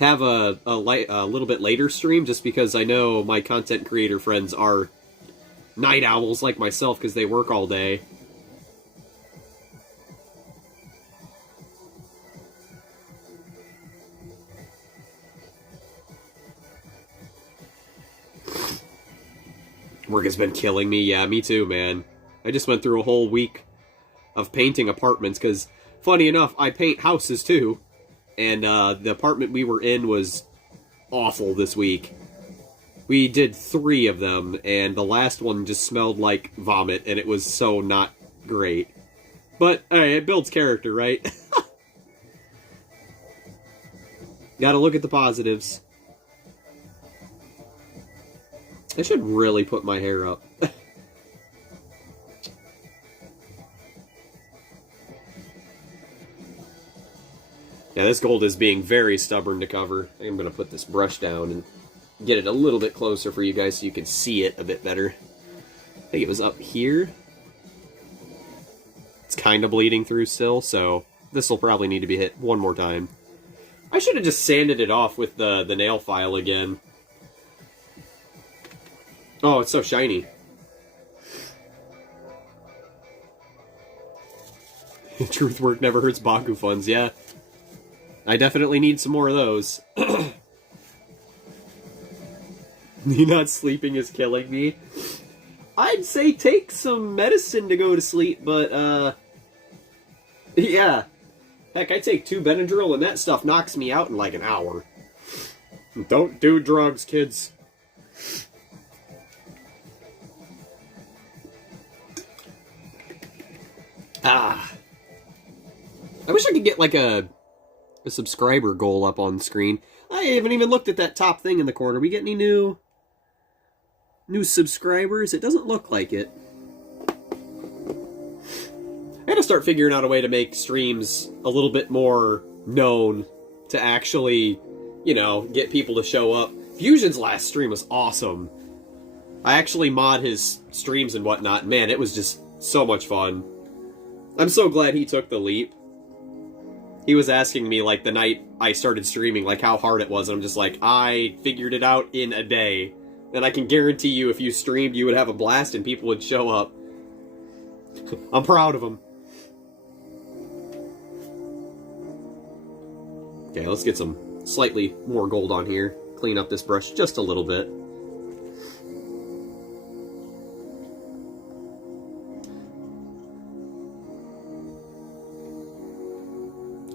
have a little bit later stream just because I know my content creator friends are night owls like myself because they work all day. Work has been killing me. Yeah, me too, man. I just went through a whole week of painting apartments, because, funny enough, I paint houses too. And the apartment we were in was awful this week. We did 3 of them, and the last one just smelled like vomit, and it was so not great. But, hey, it builds character, right? Gotta look at the positives. I should really put my hair up. Yeah, this gold is being very stubborn to cover. I'm going to put this brush down and get it a little bit closer for you guys so you can see it a bit better. I think it was up here. It's kind of bleeding through still, so this will probably need to be hit one more time. I should have just sanded it off with the nail file again. Oh, it's so shiny. Truth work never hurts Baku funds, yeah. I definitely need some more of those. Me not sleeping is killing me. I'd say take some medicine to go to sleep, but, yeah. Heck, I take 2 Benadryl and that stuff knocks me out in like an hour. Don't do drugs, kids. Ah. I wish I could get like a subscriber goal up on the screen. I haven't even looked at that top thing in the corner. We get any new subscribers? It doesn't look like it. I gotta start figuring out a way to make streams a little bit more known to actually, you know, get people to show up. Fusion's last stream was awesome. I actually mod his streams and whatnot. Man, it was just so much fun. I'm so glad he took the leap. He was asking me, like, the night I started streaming, like, how hard it was. And I'm just like, I figured it out in a day. And I can guarantee you, if you streamed, you would have a blast and people would show up. I'm proud of him. Okay, let's get some slightly more gold on here. Clean up this brush just a little bit.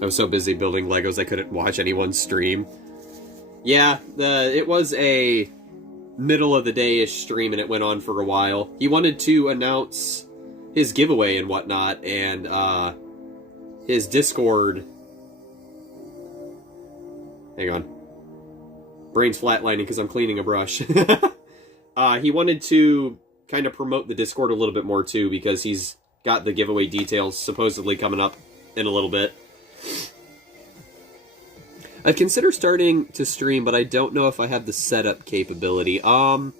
I was so busy building Legos I couldn't watch anyone stream. Yeah, it was a middle of the day-ish stream and it went on for a while. He wanted to announce his giveaway and whatnot, and his Discord... Hang on. Brain's flatlining because I'm cleaning a brush. He wanted to kind of promote the Discord a little bit more too, because he's got the giveaway details supposedly coming up in a little bit. I've considered starting to stream, but I don't know if I have the setup capability. What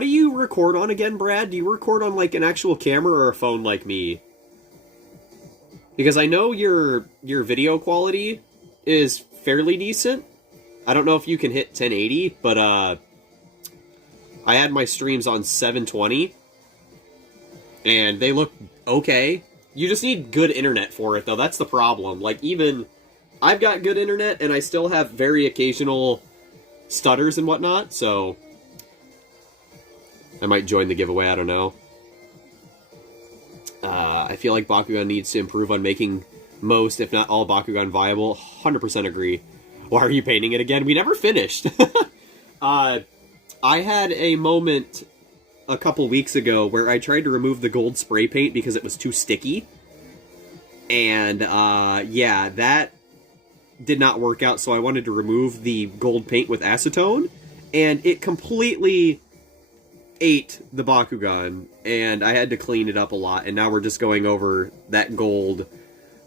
do you record on again, Brad? Do you record on, like, an actual camera or a phone like me? Because I know your video quality is fairly decent. I don't know if you can hit 1080, but, I had my streams on 720, and they look okay. You just need good internet for it, though. That's the problem. Like, even... I've got good internet, and I still have very occasional stutters and whatnot, so... I might join the giveaway, I don't know. I feel like Bakugan needs to improve on making most, if not all, Bakugan viable. 100% agree. Why are you painting it again? We never finished! I had a moment a couple weeks ago where I tried to remove the gold spray paint because it was too sticky. And, yeah, that did not work out, so I wanted to remove the gold paint with acetone, and it completely ate the Bakugan, and I had to clean it up a lot, and now we're just going over that gold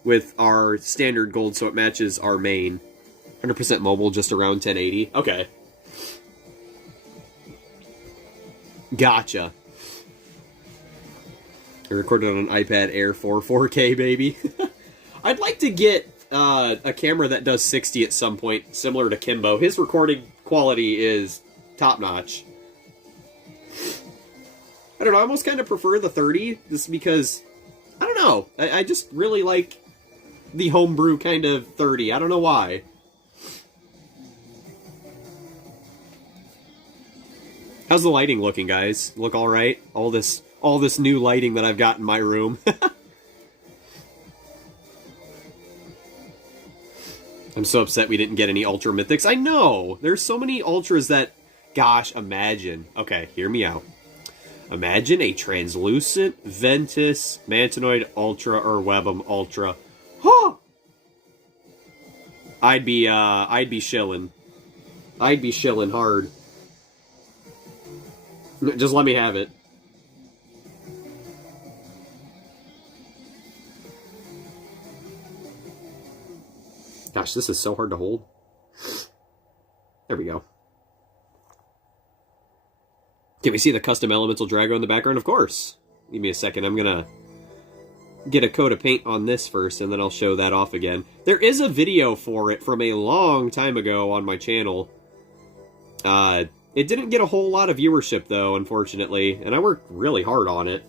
with our standard gold so it matches our main. 100% mobile, just around 1080. Okay. Gotcha. I recorded on an iPad Air 4K, baby. I'd like to get a camera that does 60 at some point, similar to Kimbo. His recording quality is top-notch. I don't know, I almost kind of prefer the 30, just because, I don't know, I just really like the homebrew kind of 30. I don't know why. How's the lighting looking, guys? Look alright? All this new lighting that I've got in my room. I'm so upset we didn't get any Ultra Mythics. I know! There's so many Ultras that... Gosh, imagine. Okay, hear me out. Imagine a Translucent, Ventus, Mantanoid Ultra, or Webum Ultra. Huh! I'd be shilling. I'd be shilling hard. Just let me have it. Gosh, this is so hard to hold. There we go. Can we see the custom elemental Drago in the background? Of course. Give me a second. I'm gonna get a coat of paint on this first, and then I'll show that off again. There is a video for it from a long time ago on my channel. It didn't get a whole lot of viewership, though, unfortunately, and I worked really hard on it.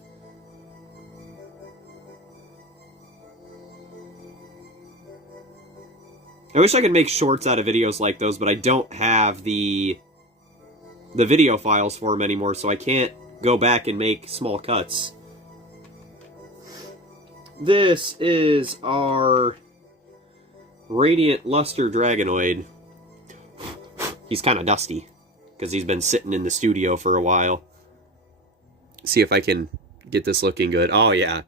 I wish I could make shorts out of videos like those, but I don't have the video files for them anymore, so I can't go back and make small cuts. This is our Radiant Luster Dragonoid. He's kind of dusty, because he's been sitting in the studio for a while. See if I can get this looking good. Oh, yeah.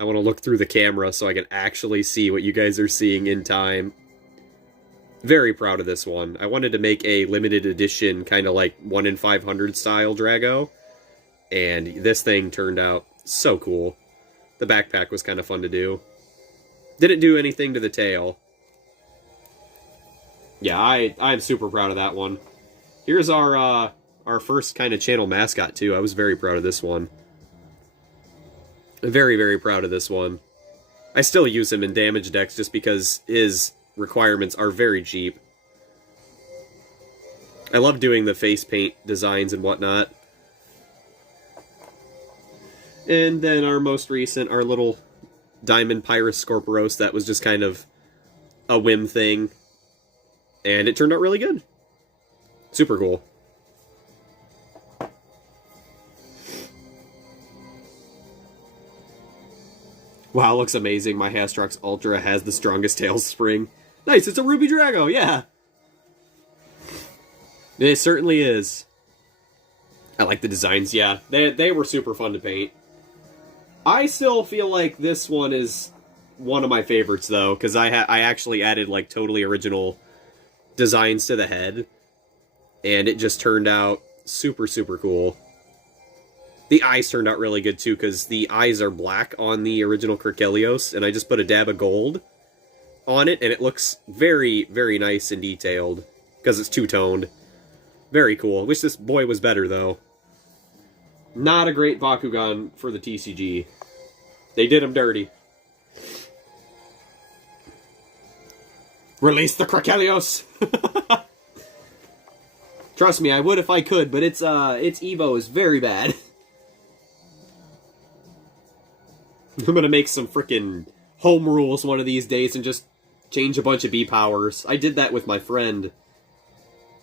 I want to look through the camera so I can actually see what you guys are seeing in time. Very proud of this one. I wanted to make a limited edition, kind of like 1 in 500 style Drago, and this thing turned out so cool. The backpack was kind of fun to do. Didn't do anything to the tail. Yeah, I'm super proud of that one. Here's our first kind of channel mascot, too. I was very proud of this one. Very, very proud of this one. I still use him in damage decks just because his requirements are very cheap. I love doing the face paint designs and whatnot. And then our most recent, our little Diamond Pyrus Scorpiros, that was just kind of a whim thing. And it turned out really good. Super cool. Wow, looks amazing. My Hastrox Ultra has the strongest tail spring. Nice, it's a Ruby Drago, yeah! It certainly is. I like the designs, yeah. They were super fun to paint. I still feel like this one is one of my favorites, though, because I actually added, like, totally original designs to the head. And it just turned out super, super cool. The eyes turned out really good, too, because the eyes are black on the original Krikelios, and I just put a dab of gold on it, and it looks very, very nice and detailed, because it's two-toned. Very cool. Wish this boy was better, though. Not a great Bakugan for the TCG. They did him dirty. Release the Krikelios! Trust me, I would if I could, but its Evo is very bad. I'm gonna make some frickin' home rules one of these days and just change a bunch of B-powers. I did that with my friend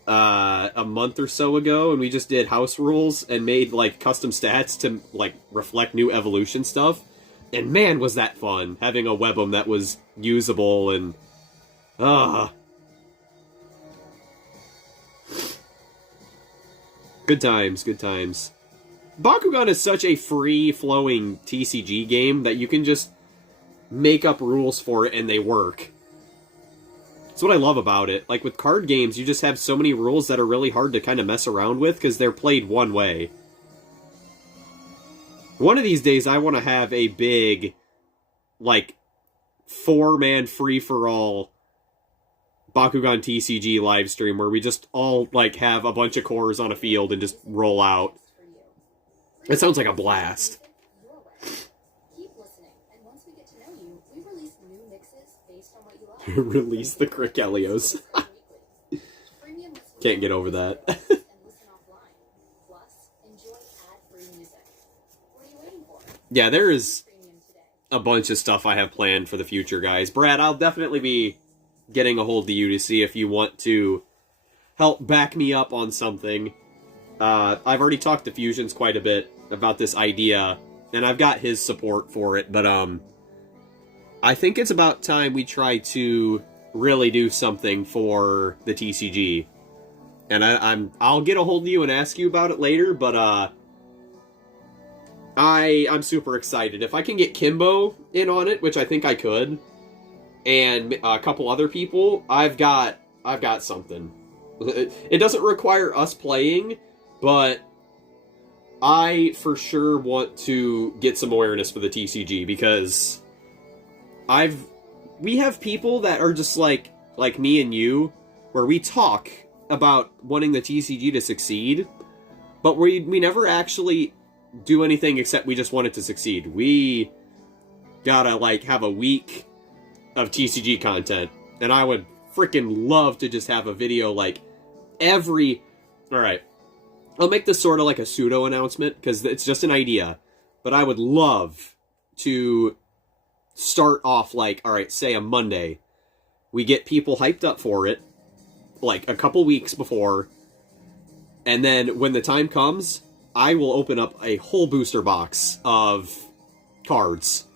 a month or so ago, and we just did house rules and made, like, custom stats to, like, reflect new evolution stuff. And man, was that fun, having a Webum that was usable and... Good times, good times. Bakugan is such a free-flowing TCG game that you can just make up rules for it and they work. That's what I love about it. Like, with card games, you just have so many rules that are really hard to kind of mess around with because they're played one way. One of these days, I want to have a big, like, 4-man free-for-all Bakugan TCG livestream where we just all, like, have a bunch of cores on a field and just roll out. It sounds like a blast. Keep listening, and once we get to know you, we release new mixes based on what you love. Release the Krikelios. Can't get over that. And listen offline. Plus, enjoy ad-free music. What are you waiting for? Yeah, there is a bunch of stuff I have planned for the future, guys. Brad, I'll definitely be getting a hold of you to see if you want to help back me up on something. I've already talked to Fusions quite a bit about this idea, and I've got his support for it, but I think it's about time we try to really do something for the TCG. And I'll get a hold of you and ask you about it later, but I'm super excited. If I can get Kimbo in on it, which I think I could, and a couple other people, I've got something. It doesn't require us playing, but I for sure want to get some awareness for the TCG, because we have people that are just like me and you, where we talk about wanting the TCG to succeed, but we never actually do anything except we just want it to succeed. We gotta, like, have a week of TCG content, and I would freaking love to just have a video, like, Alright, I'll make this sort of like a pseudo announcement, because it's just an idea, but I would love to start off, like, alright, say a Monday, we get people hyped up for it, like, a couple weeks before, and then when the time comes, I will open up a whole booster box of cards.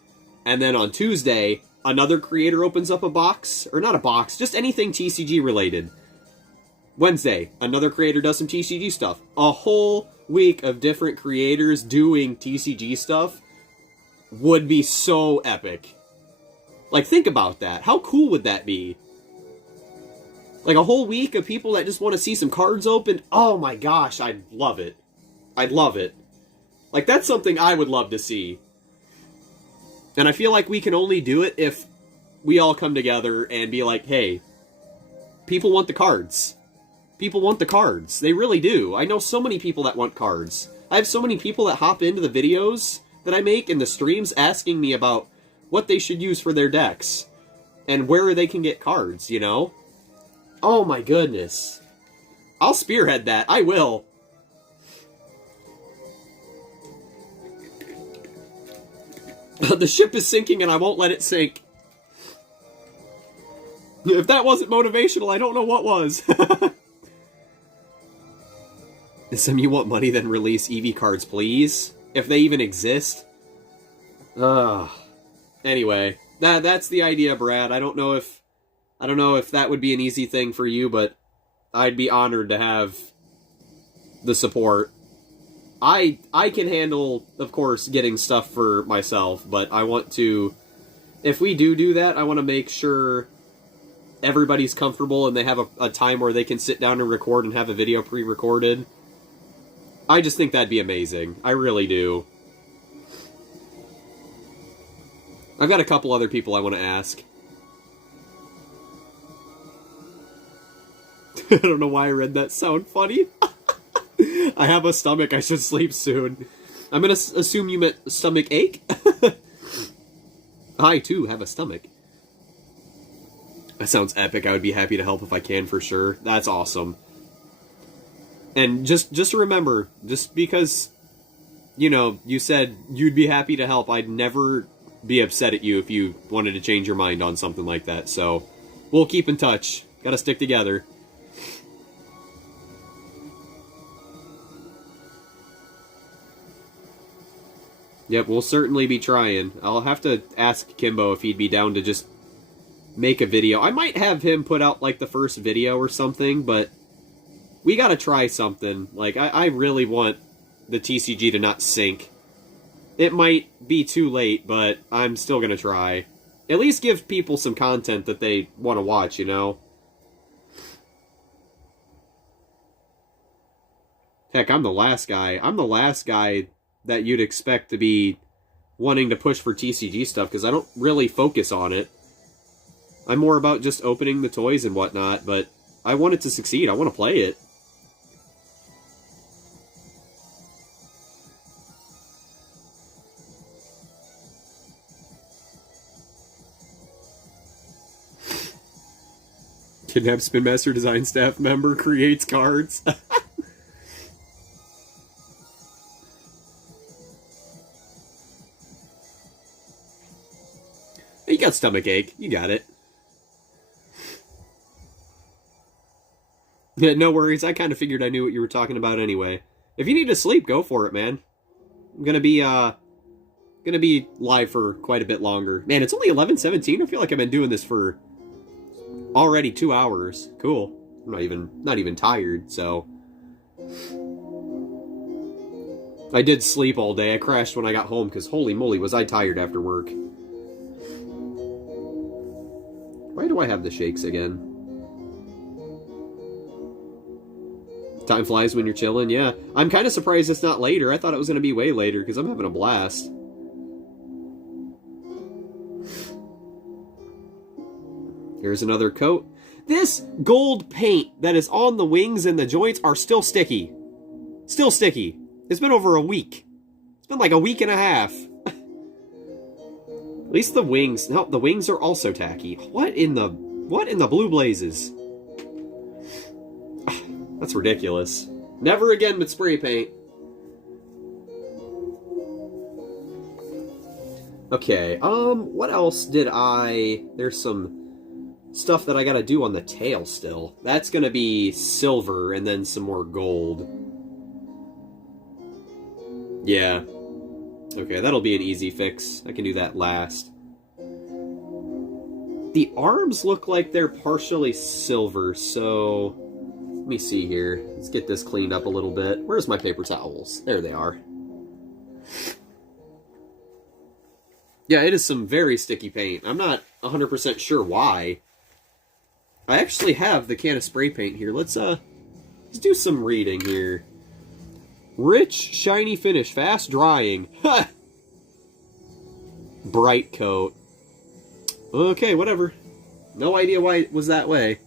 And then on Tuesday, another creator opens up a box, or not a box, just anything TCG related. Wednesday, another creator does some TCG stuff. A whole week of different creators doing TCG stuff would be so epic. Like, think about that. How cool would that be? Like, a whole week of people that just want to see some cards opened? Oh my gosh, I'd love it. I'd love it. Like, that's something I would love to see. And I feel like we can only do it if we all come together and be like, hey, people want the cards. People want the cards. They really do. I know so many people that want cards. I have so many people that hop into the videos that I make and the streams asking me about what they should use for their decks. And where they can get cards, you know? Oh my goodness. I'll spearhead that. I will. The ship is sinking and I won't let it sink. If that wasn't motivational, I don't know what was. Some you want money, then release EV cards, please? If they even exist? Anyway, that's the idea, Brad. I don't know if that would be an easy thing for you, but I'd be honored to have the support. I can handle, of course, getting stuff for myself, but I want to... If we do that, I want to make sure everybody's comfortable and they have a time where they can sit down and record and have a video pre-recorded. I just think that'd be amazing. I really do. I've got a couple other people I want to ask. I don't know why I read that sound funny. I have a stomach, I should sleep soon. I'm gonna assume you meant stomach ache? I, too, have a stomach. That sounds epic. I would be happy to help if I can, for sure. That's awesome. And just remember, just because, you know, you said you'd be happy to help, I'd never be upset at you if you wanted to change your mind on something like that. So, we'll keep in touch. Gotta stick together. Yep, we'll certainly be trying. I'll have to ask Kimbo if he'd be down to just make a video. I might have him put out, like, the first video or something, but we gotta try something. Like, I really want the TCG to not sink. It might be too late, but I'm still gonna try. At least give people some content that they want to watch, you know? Heck, I'm the last guy. I'm the last guy that you'd expect to be wanting to push for TCG stuff, because I don't really focus on it. I'm more about just opening the toys and whatnot, but I want it to succeed. I want to play it. Kidnap Spin Master Design staff member creates cards. You got stomach ache. You got it. Yeah, no worries. I kind of figured I knew what you were talking about anyway. If you need to sleep, go for it, man. I'm gonna be live for quite a bit longer. Man, it's only 11:17. I feel like I've been doing this for Already 2 hours. Cool. I'm not even tired, so... I did sleep all day. I crashed when I got home, because holy moly was I tired after work. Why do I have the shakes again? Time flies when you're chilling, yeah. I'm kind of surprised it's not later. I thought it was going to be way later, because I'm having a blast. Here's another coat. This gold paint that is on the wings and the joints are still sticky. Still sticky. It's been over a week. It's been like a week and a half. At least the wings... No, the wings are also tacky. What in the blue blazes? That's ridiculous. Never again with spray paint. Okay, what else did I... There's some stuff that I gotta do on the tail still. That's gonna be silver and then some more gold. Yeah. Okay, that'll be an easy fix. I can do that last. The arms look like they're partially silver, so... Let me see here. Let's get this cleaned up a little bit. Where's my paper towels? There they are. Yeah, it is some very sticky paint. I'm not 100% sure why. I actually have the can of spray paint here. Let's do some reading here. Rich, shiny finish, fast drying. Ha! Bright coat. Okay, whatever. No idea why it was that way.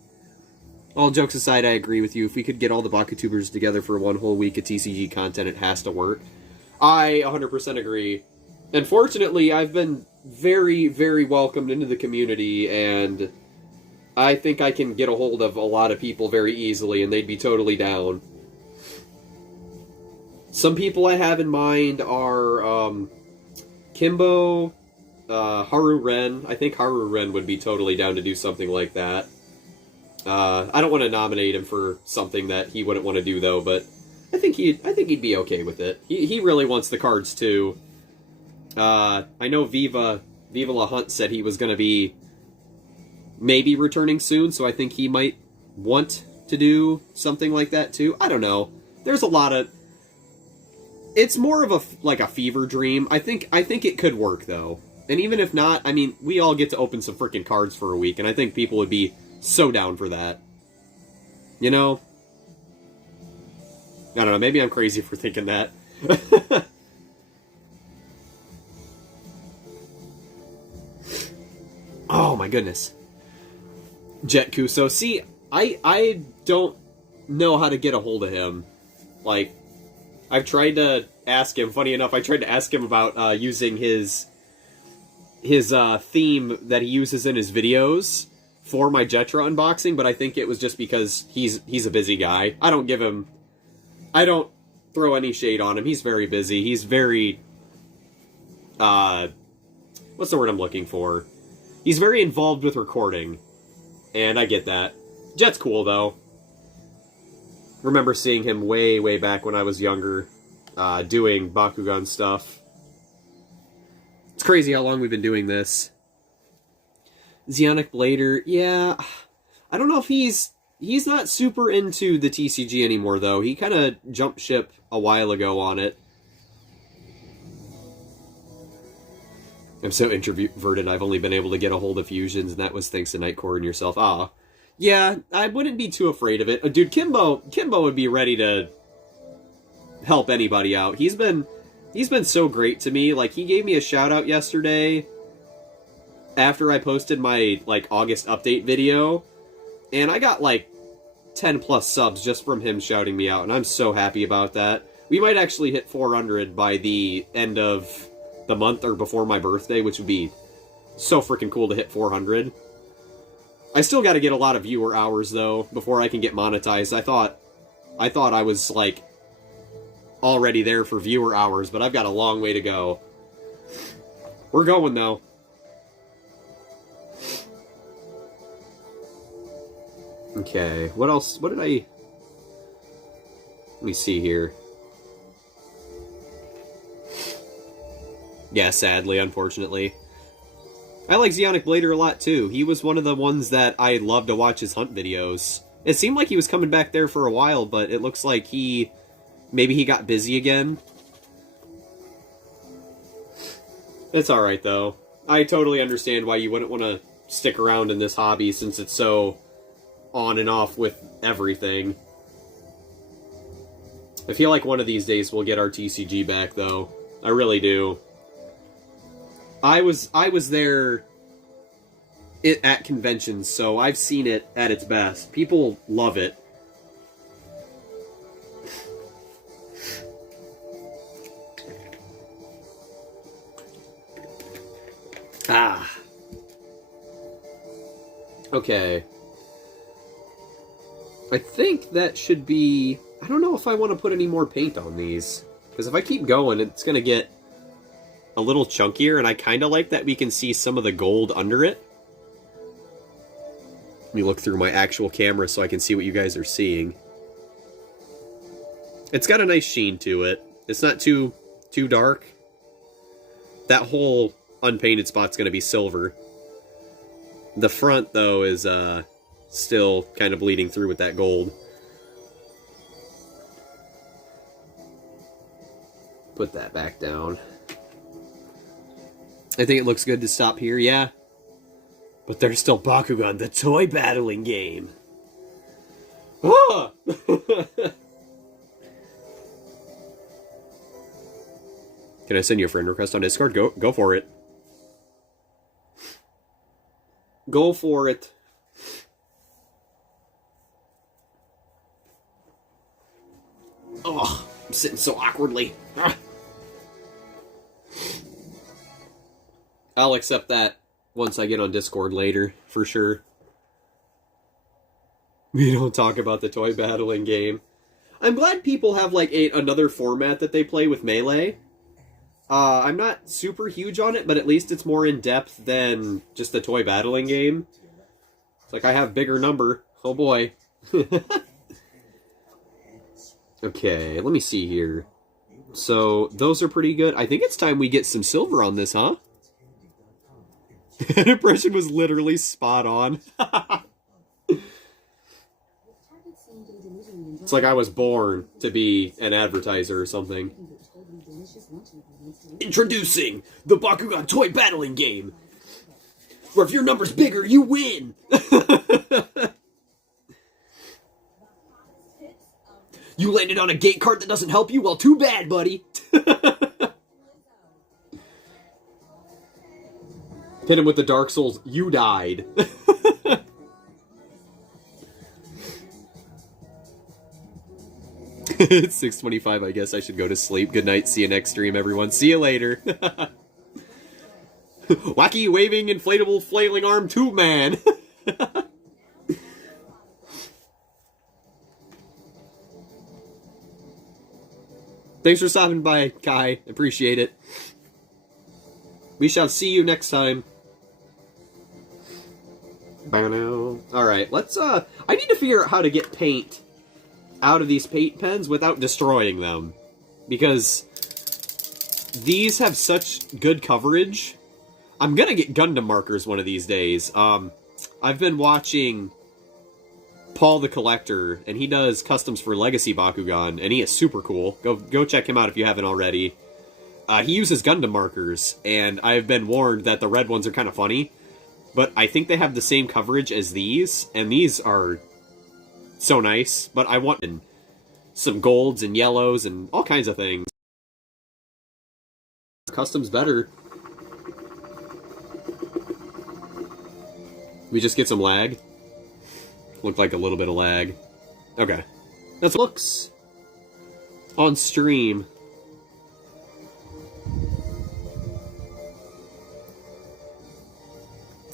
All jokes aside, I agree with you. If we could get all the BakuTubers together for one whole week of TCG content, it has to work. I 100% agree. And fortunately, I've been very, very welcomed into the community, and I think I can get a hold of a lot of people very easily, and they'd be totally down. Some people I have in mind are Kimbo, Haru Ren. I think Haru Ren would be totally down to do something like that. I don't want to nominate him for something that he wouldn't want to do, though, but I think he'd be okay with it. He really wants the cards, too. I know Viva La Hunt said he was going to be maybe returning soon, so I think he might want to do something like that, too. I don't know. There's a lot of... It's more of a fever dream. I think it could work, though. And even if not, I mean, we all get to open some freaking cards for a week, and I think people would be so down for that. You know? I don't know, maybe I'm crazy for thinking that. Oh my goodness. Jet Kuso. See, I don't know how to get a hold of him. Like, I've tried to ask him, funny enough, I tried to ask him about using his theme that he uses in his videos for my Jetra unboxing, but I think it was just because he's a busy guy. I don't throw any shade on him. He's very busy. He's very, what's the word I'm looking for? He's very involved with recording, and I get that. Jet's cool, though. Remember seeing him way, way back when I was younger, doing Bakugan stuff. It's crazy how long we've been doing this. Zeonic Blader, yeah, I don't know if he's not super into the TCG anymore, though. He kind of jumped ship a while ago on it. I'm so introverted, I've only been able to get a hold of fusions, and that was thanks to Nightcore and yourself. Ah, yeah, I wouldn't be too afraid of it. Dude, Kimbo would be ready to help anybody out. He's been so great to me. Like, he gave me a shout out yesterday after I posted my, like, August update video, and I got, like, 10 plus subs just from him shouting me out, and I'm so happy about that. We might actually hit 400 by the end of the month or before my birthday, which would be so freaking cool to hit 400. I still got to get a lot of viewer hours, though, before I can get monetized. I thought I was, like, already there for viewer hours, but I've got a long way to go. We're going, though. Okay, what else? What did I... Let me see here. Yeah, sadly, unfortunately. I like Zeonic Blader a lot too. He was one of the ones that I loved to watch his hunt videos. It seemed like he was coming back there for a while, but it looks like maybe he got busy again. It's alright though. I totally understand why you wouldn't want to stick around in this hobby since it's so on and off with everything. I feel like one of these days we'll get our TCG back though. I really do. I was there at conventions, so I've seen it at its best. People love it. Ah. Okay. I think that should be... I don't know if I want to put any more paint on these. Because if I keep going, it's going to get a little chunkier, and I kind of like that we can see some of the gold under it. Let me look through my actual camera so I can see what you guys are seeing. It's got a nice sheen to it. It's not too dark. That whole unpainted spot's going to be silver. The front, though, is still kind of bleeding through with that gold. Put that back down. I think it looks good to stop here, yeah. But there's still Bakugan, the toy battling game. Ah! Can I send you a friend request on Discord? Go for it. Go for it. Oh, I'm sitting so awkwardly. Ah. I'll accept that once I get on Discord later, for sure. We don't talk about the toy battling game. I'm glad people have, like, another format that they play with Melee. I'm not super huge on it, but at least it's more in-depth than just the toy battling game. It's like I have bigger number. Oh boy. Okay, let me see here. So, those are pretty good. I think it's time we get some silver on this, huh? That impression was literally spot on. It's like I was born to be an advertiser or something. Introducing the Bakugan toy battling game, where if your number's bigger, you win! You landed on a gate card that doesn't help you? Well, too bad, buddy. Hit him with the Dark Souls. You died. It's 6:25. I guess I should go to sleep. Good night. See you next stream, everyone. See you later. Wacky, waving, inflatable, flailing arm tube man. Thanks for stopping by, Kai. Appreciate it. We shall see you next time. Alright, let's, I need to figure out how to get paint out of these paint pens without destroying them. Because these have such good coverage. I'm gonna get Gundam markers one of these days. I've been watching Paul the Collector, and he does customs for Legacy Bakugan, and he is super cool. Go check him out if you haven't already. He uses Gundam markers, and I've been warned that the red ones are kind of funny, but I think they have the same coverage as these, and these are so nice, but I want some golds and yellows and all kinds of things. Custom's better. We just get some lag. Looked like a little bit of lag. Okay. That's what it looks on stream.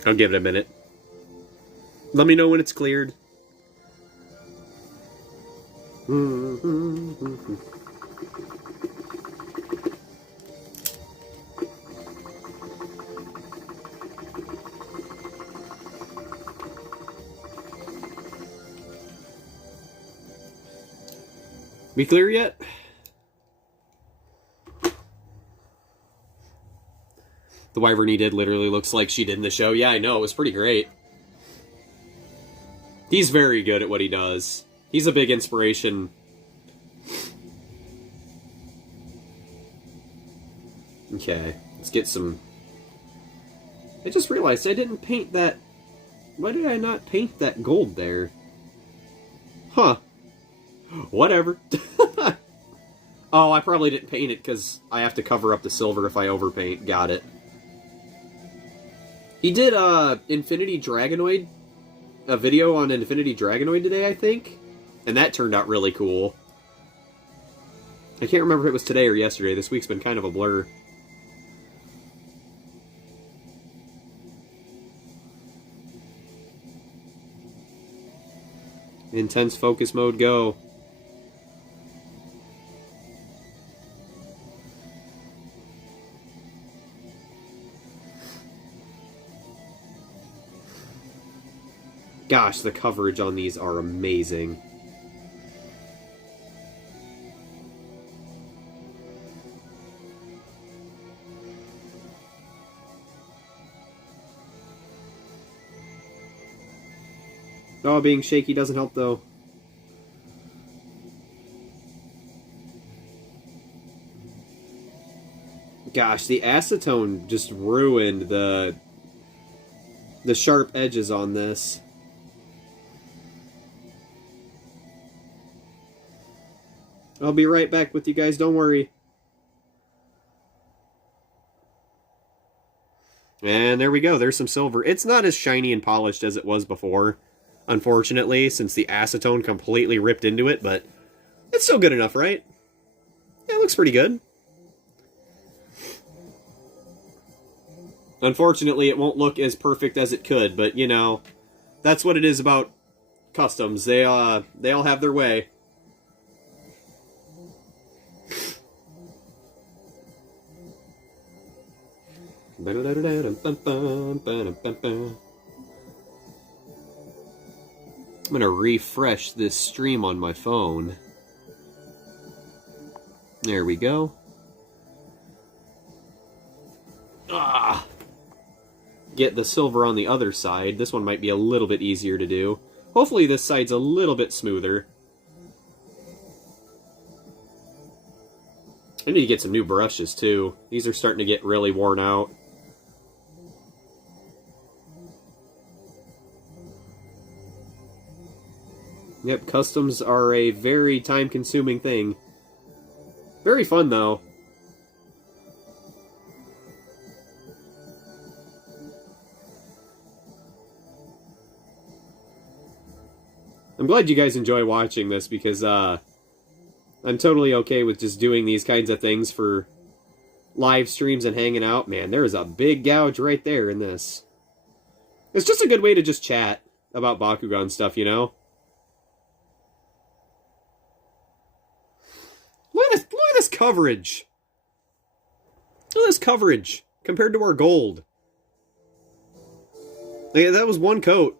I'll give it a minute. Let me know when it's cleared. We clear yet? The wyvern he did literally looks like she did in the show. Yeah, I know. It was pretty great. He's very good at what he does. He's a big inspiration. Okay, let's get some... I just realized I didn't paint that... Why did I not paint that gold there? Huh. Whatever. Oh, I probably didn't paint it because I have to cover up the silver if I overpaint. Got it. He did Infinity Dragonoid, a video on Infinity Dragonoid today, I think. And that turned out really cool. I can't remember if it was today or yesterday. This week's been kind of a blur. Intense focus mode, go. Gosh, the coverage on these are amazing. Oh, being shaky doesn't help, though. Gosh, the acetone just ruined the sharp edges on this. I'll be right back with you guys, don't worry. And there we go, there's some silver. It's not as shiny and polished as it was before, unfortunately, since the acetone completely ripped into it, but it's still good enough, right? Yeah, it looks pretty good. Unfortunately, it won't look as perfect as it could, but, you know, that's what it is about customs. They all have their way. I'm gonna refresh this stream on my phone. There we go. Ah! Get the silver on the other side. This one might be a little bit easier to do. Hopefully this side's a little bit smoother. I need to get some new brushes too. These are starting to get really worn out. Yep, customs are a very time-consuming thing. Very fun, though. I'm glad you guys enjoy watching this, because I'm totally okay with just doing these kinds of things for live streams and hanging out. Man, there is a big gouge right there in this. It's just a good way to just chat about Bakugan stuff, you know? Look at this coverage. Look at this coverage compared to our gold. Like, that was one coat.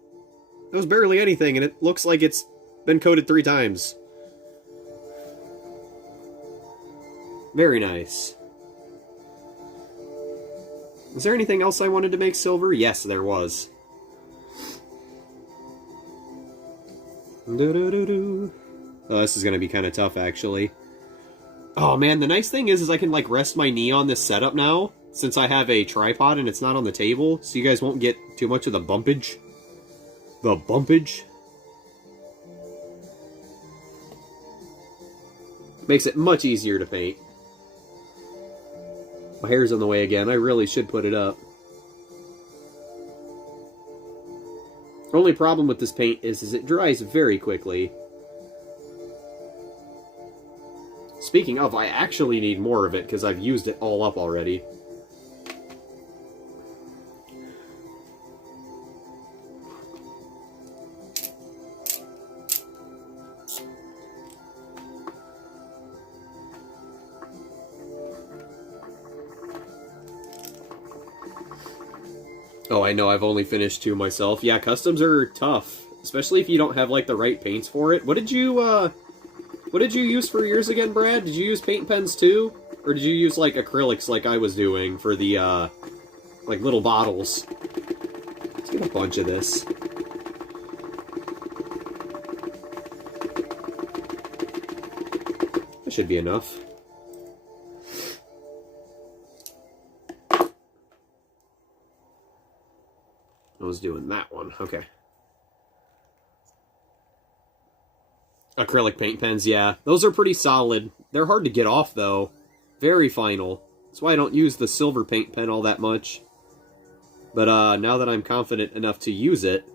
That was barely anything, and it looks like it's been coated 3 times. Very nice. Is there anything else I wanted to make silver? Yes, there was. Oh, this is going to be kind of tough, actually. Oh, man, the nice thing is I can, like, rest my knee on this setup now, since I have a tripod and it's not on the table, so you guys won't get too much of the bumpage. The bumpage. Makes it much easier to paint. My hair's in the way again. I really should put it up. Only problem with this paint is it dries very quickly. Speaking of, I actually need more of it because I've used it all up already. Oh, I know, I've only finished 2 myself. Yeah, customs are tough, especially if you don't have, like, the right paints for it. What did you use for yours again, Brad? Did you use paint pens too? Or did you use, like, acrylics like I was doing for the like little bottles. Let's get a bunch of this. That should be enough. I was doing that one. Okay. Acrylic paint pens, yeah. Those are pretty solid. They're hard to get off, though. Very final. That's why I don't use the silver paint pen all that much. But now that I'm confident enough to use it,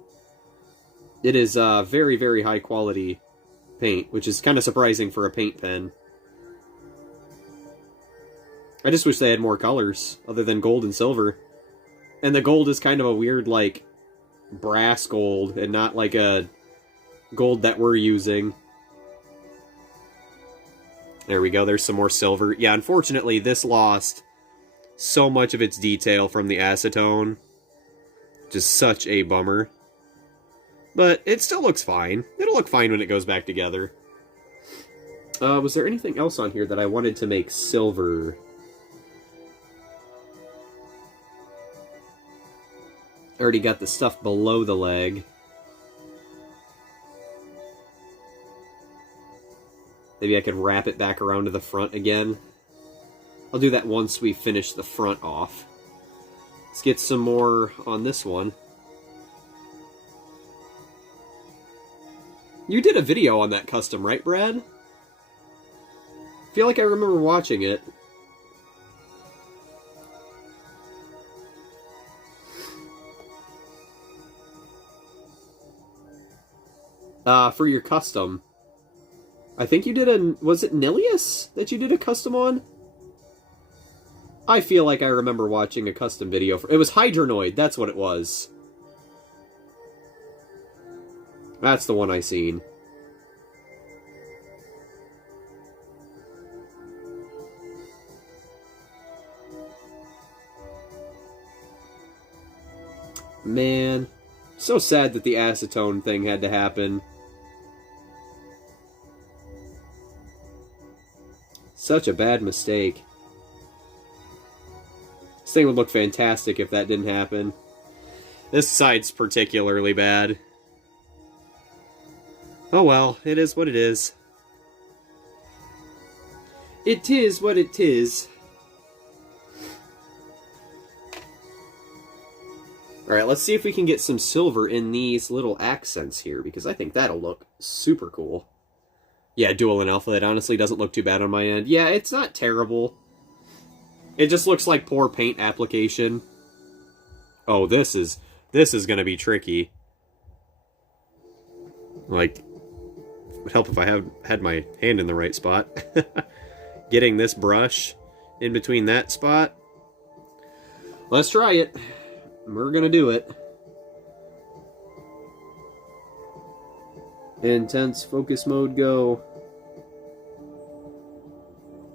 it is very, very high quality paint, which is kind of surprising for a paint pen. I just wish they had more colors, other than gold and silver. And the gold is kind of a weird, like, brass gold, and not like a gold that we're using. There we go, there's some more silver. Yeah, unfortunately, this lost so much of its detail from the acetone. Just such a bummer. But it still looks fine. It'll look fine when it goes back together. Was there anything else on here that I wanted to make silver? Already got the stuff below the leg. Maybe I could wrap it back around to the front again. I'll do that once we finish the front off. Let's get some more on this one. You did a video on that custom, right, Brad? I feel like I remember watching it. For your custom. I think you did a... Was it Nilius that you did a custom on? I feel like I remember watching a custom video for... It was Dragonoid, that's what it was. That's the one I seen. Man, so sad that the acetone thing had to happen. Such a bad mistake. This thing would look fantastic if that didn't happen. This side's particularly bad. Oh well, it is what it is. It is what it is. Alright, let's see if we can get some silver in these little accents here, because I think that'll look super cool. Yeah, dual and alpha, it honestly doesn't look too bad on my end. Yeah, it's not terrible. It just looks like poor paint application. Oh, this is gonna be tricky. Like, it would help if I had my hand in the right spot. Getting this brush in between that spot. Let's try it. We're gonna do it. Intense focus mode, go.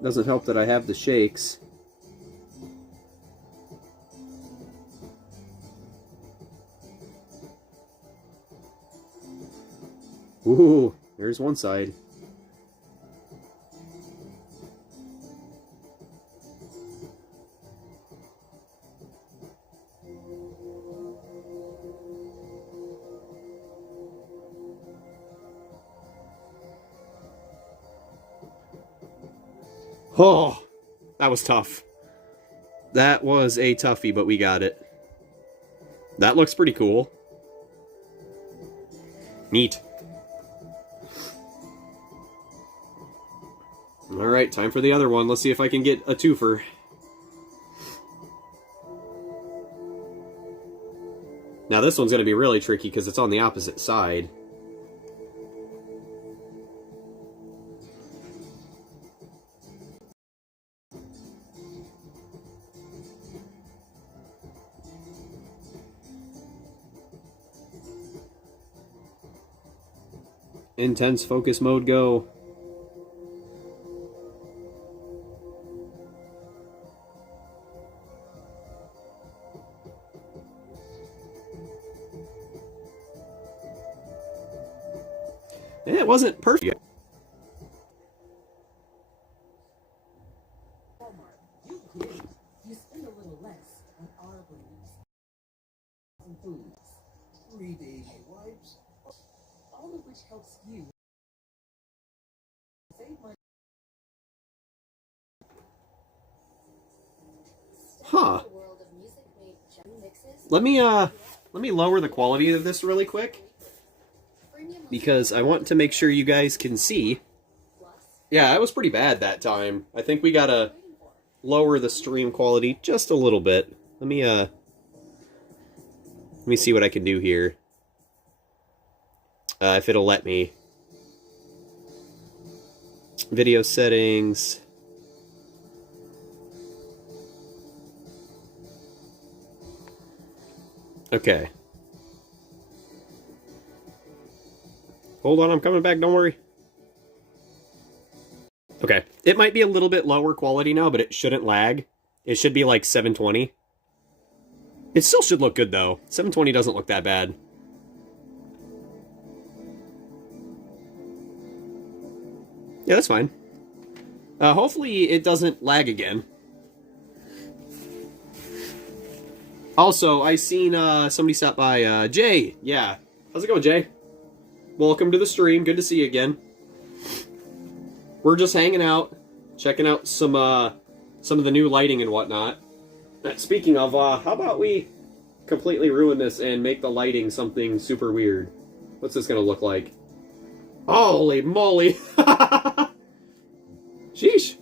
Doesn't help that I have the shakes. Ooh, there's one side. Oh, that was tough. That was a toughie, but we got it. That looks pretty cool. Neat. Alright, time for the other one. Let's see if I can get a twofer. Now this one's going to be really tricky because it's on the opposite side. Intense focus mode, go. It wasn't perfect. Walmart, you spend a little less on our 3 baby wipes, all of which helps you save money. Huh. Let me lower the quality of this really quick, because I want to make sure you guys can see. Yeah, it was pretty bad that time. I think we gotta lower the stream quality just a little bit. Let me see what I can do here. If it'll let me. Video settings. Okay. Hold on, I'm coming back, don't worry. Okay, it might be a little bit lower quality now, but it shouldn't lag. It should be like 720. It still should look good, though. 720 doesn't look that bad. Yeah, that's fine. Hopefully it doesn't lag again. Also, I seen somebody stop by, Jay. Yeah. How's it going, Jay? Welcome to the stream. Good to see you again. We're just hanging out, checking out some of the new lighting and whatnot. Speaking of, how about we completely ruin this and make the lighting something super weird? What's this gonna look like? Holy moly! Sheesh.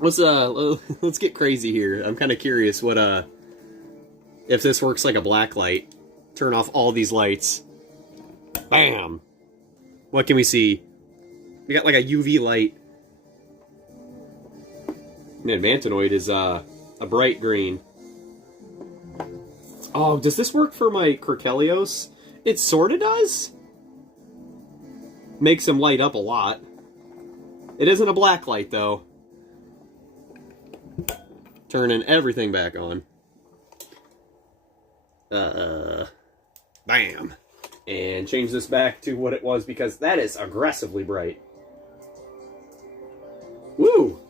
Let's get crazy here. I'm kind of curious what if this works like a black light. Turn off all these lights. Bam. What can we see? We got like a UV light. And Dragonoid is a bright green. Oh, does this work for my Crocelios? It sorta does. Makes him light up a lot. It isn't a black light though. Turning everything back on. Bam. And change this back to what it was, because that is aggressively bright. Woo!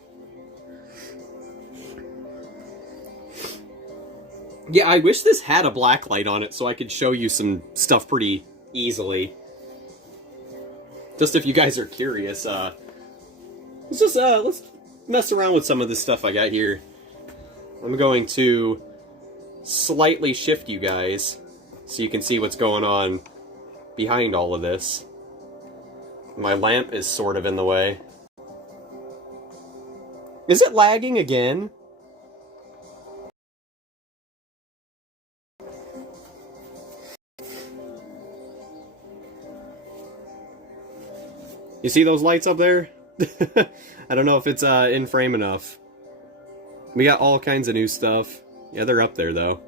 Yeah, I wish this had a black light on it so I could show you some stuff pretty easily. Just if you guys are curious, let's mess around with some of this stuff I got here. I'm going to slightly shift you guys so you can see what's going on behind all of this. My lamp is sort of in the way. Is it lagging again? You see those lights up there? I don't know if it's in frame enough. We got all kinds of new stuff. Yeah, they're up there though.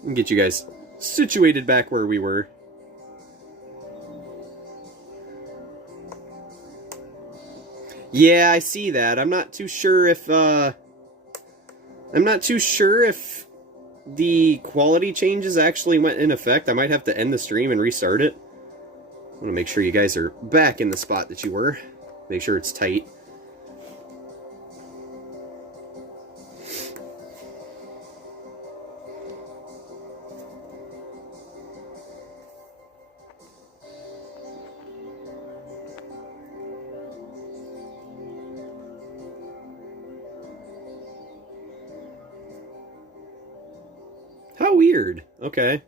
We can get you guys situated back where we were. Yeah, I see that. I'm not too sure if the quality changes actually went in effect. I might have to end the stream and restart it. I want to make sure you guys are back in the spot that you were. Make sure it's tight. How weird. Okay.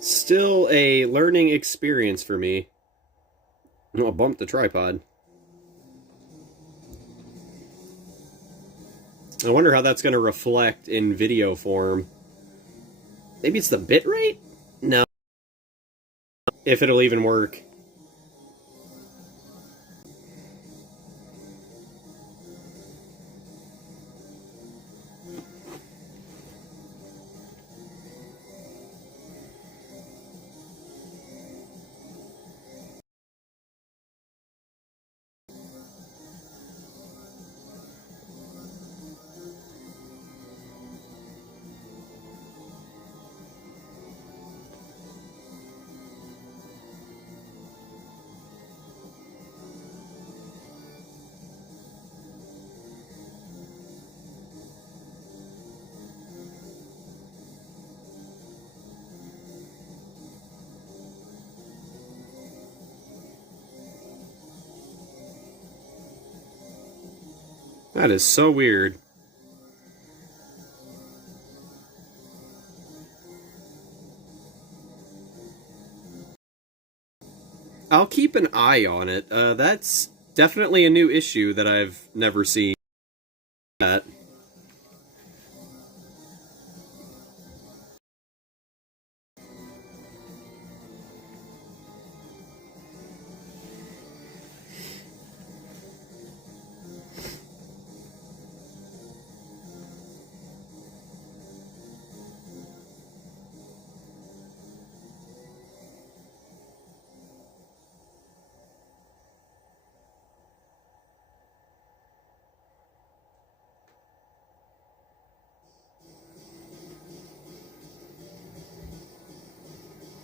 Still a learning experience for me. Oh, I bumped the tripod. I wonder how that's going to reflect in video form. Maybe it's the bitrate? No. If it'll even work. That is so weird. I'll keep an eye on it. That's definitely a new issue that I've never seen. That.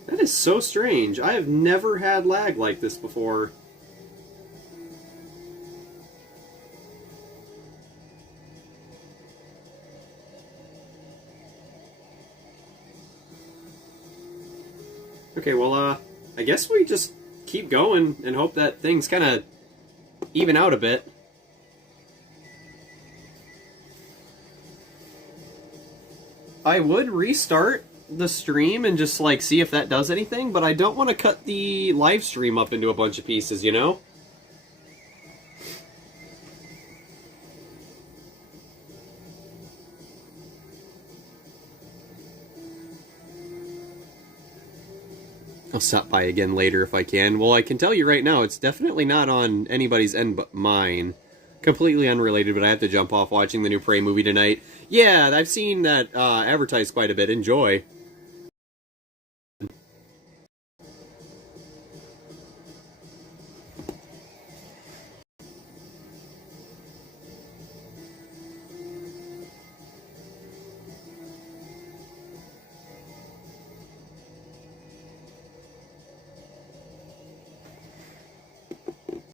That is so strange. I have never had lag like this before. Okay, well, I guess we just keep going and hope that things kind of even out a bit. I would restart the stream and just, like, see if that does anything, but I don't want to cut the live stream up into a bunch of pieces, you know? I'll stop by again later if I can. Well, I can tell you right now, it's definitely not on anybody's end but mine. Completely unrelated, but I have to jump off watching the new Prey movie tonight. Yeah, I've seen that advertised quite a bit. Enjoy.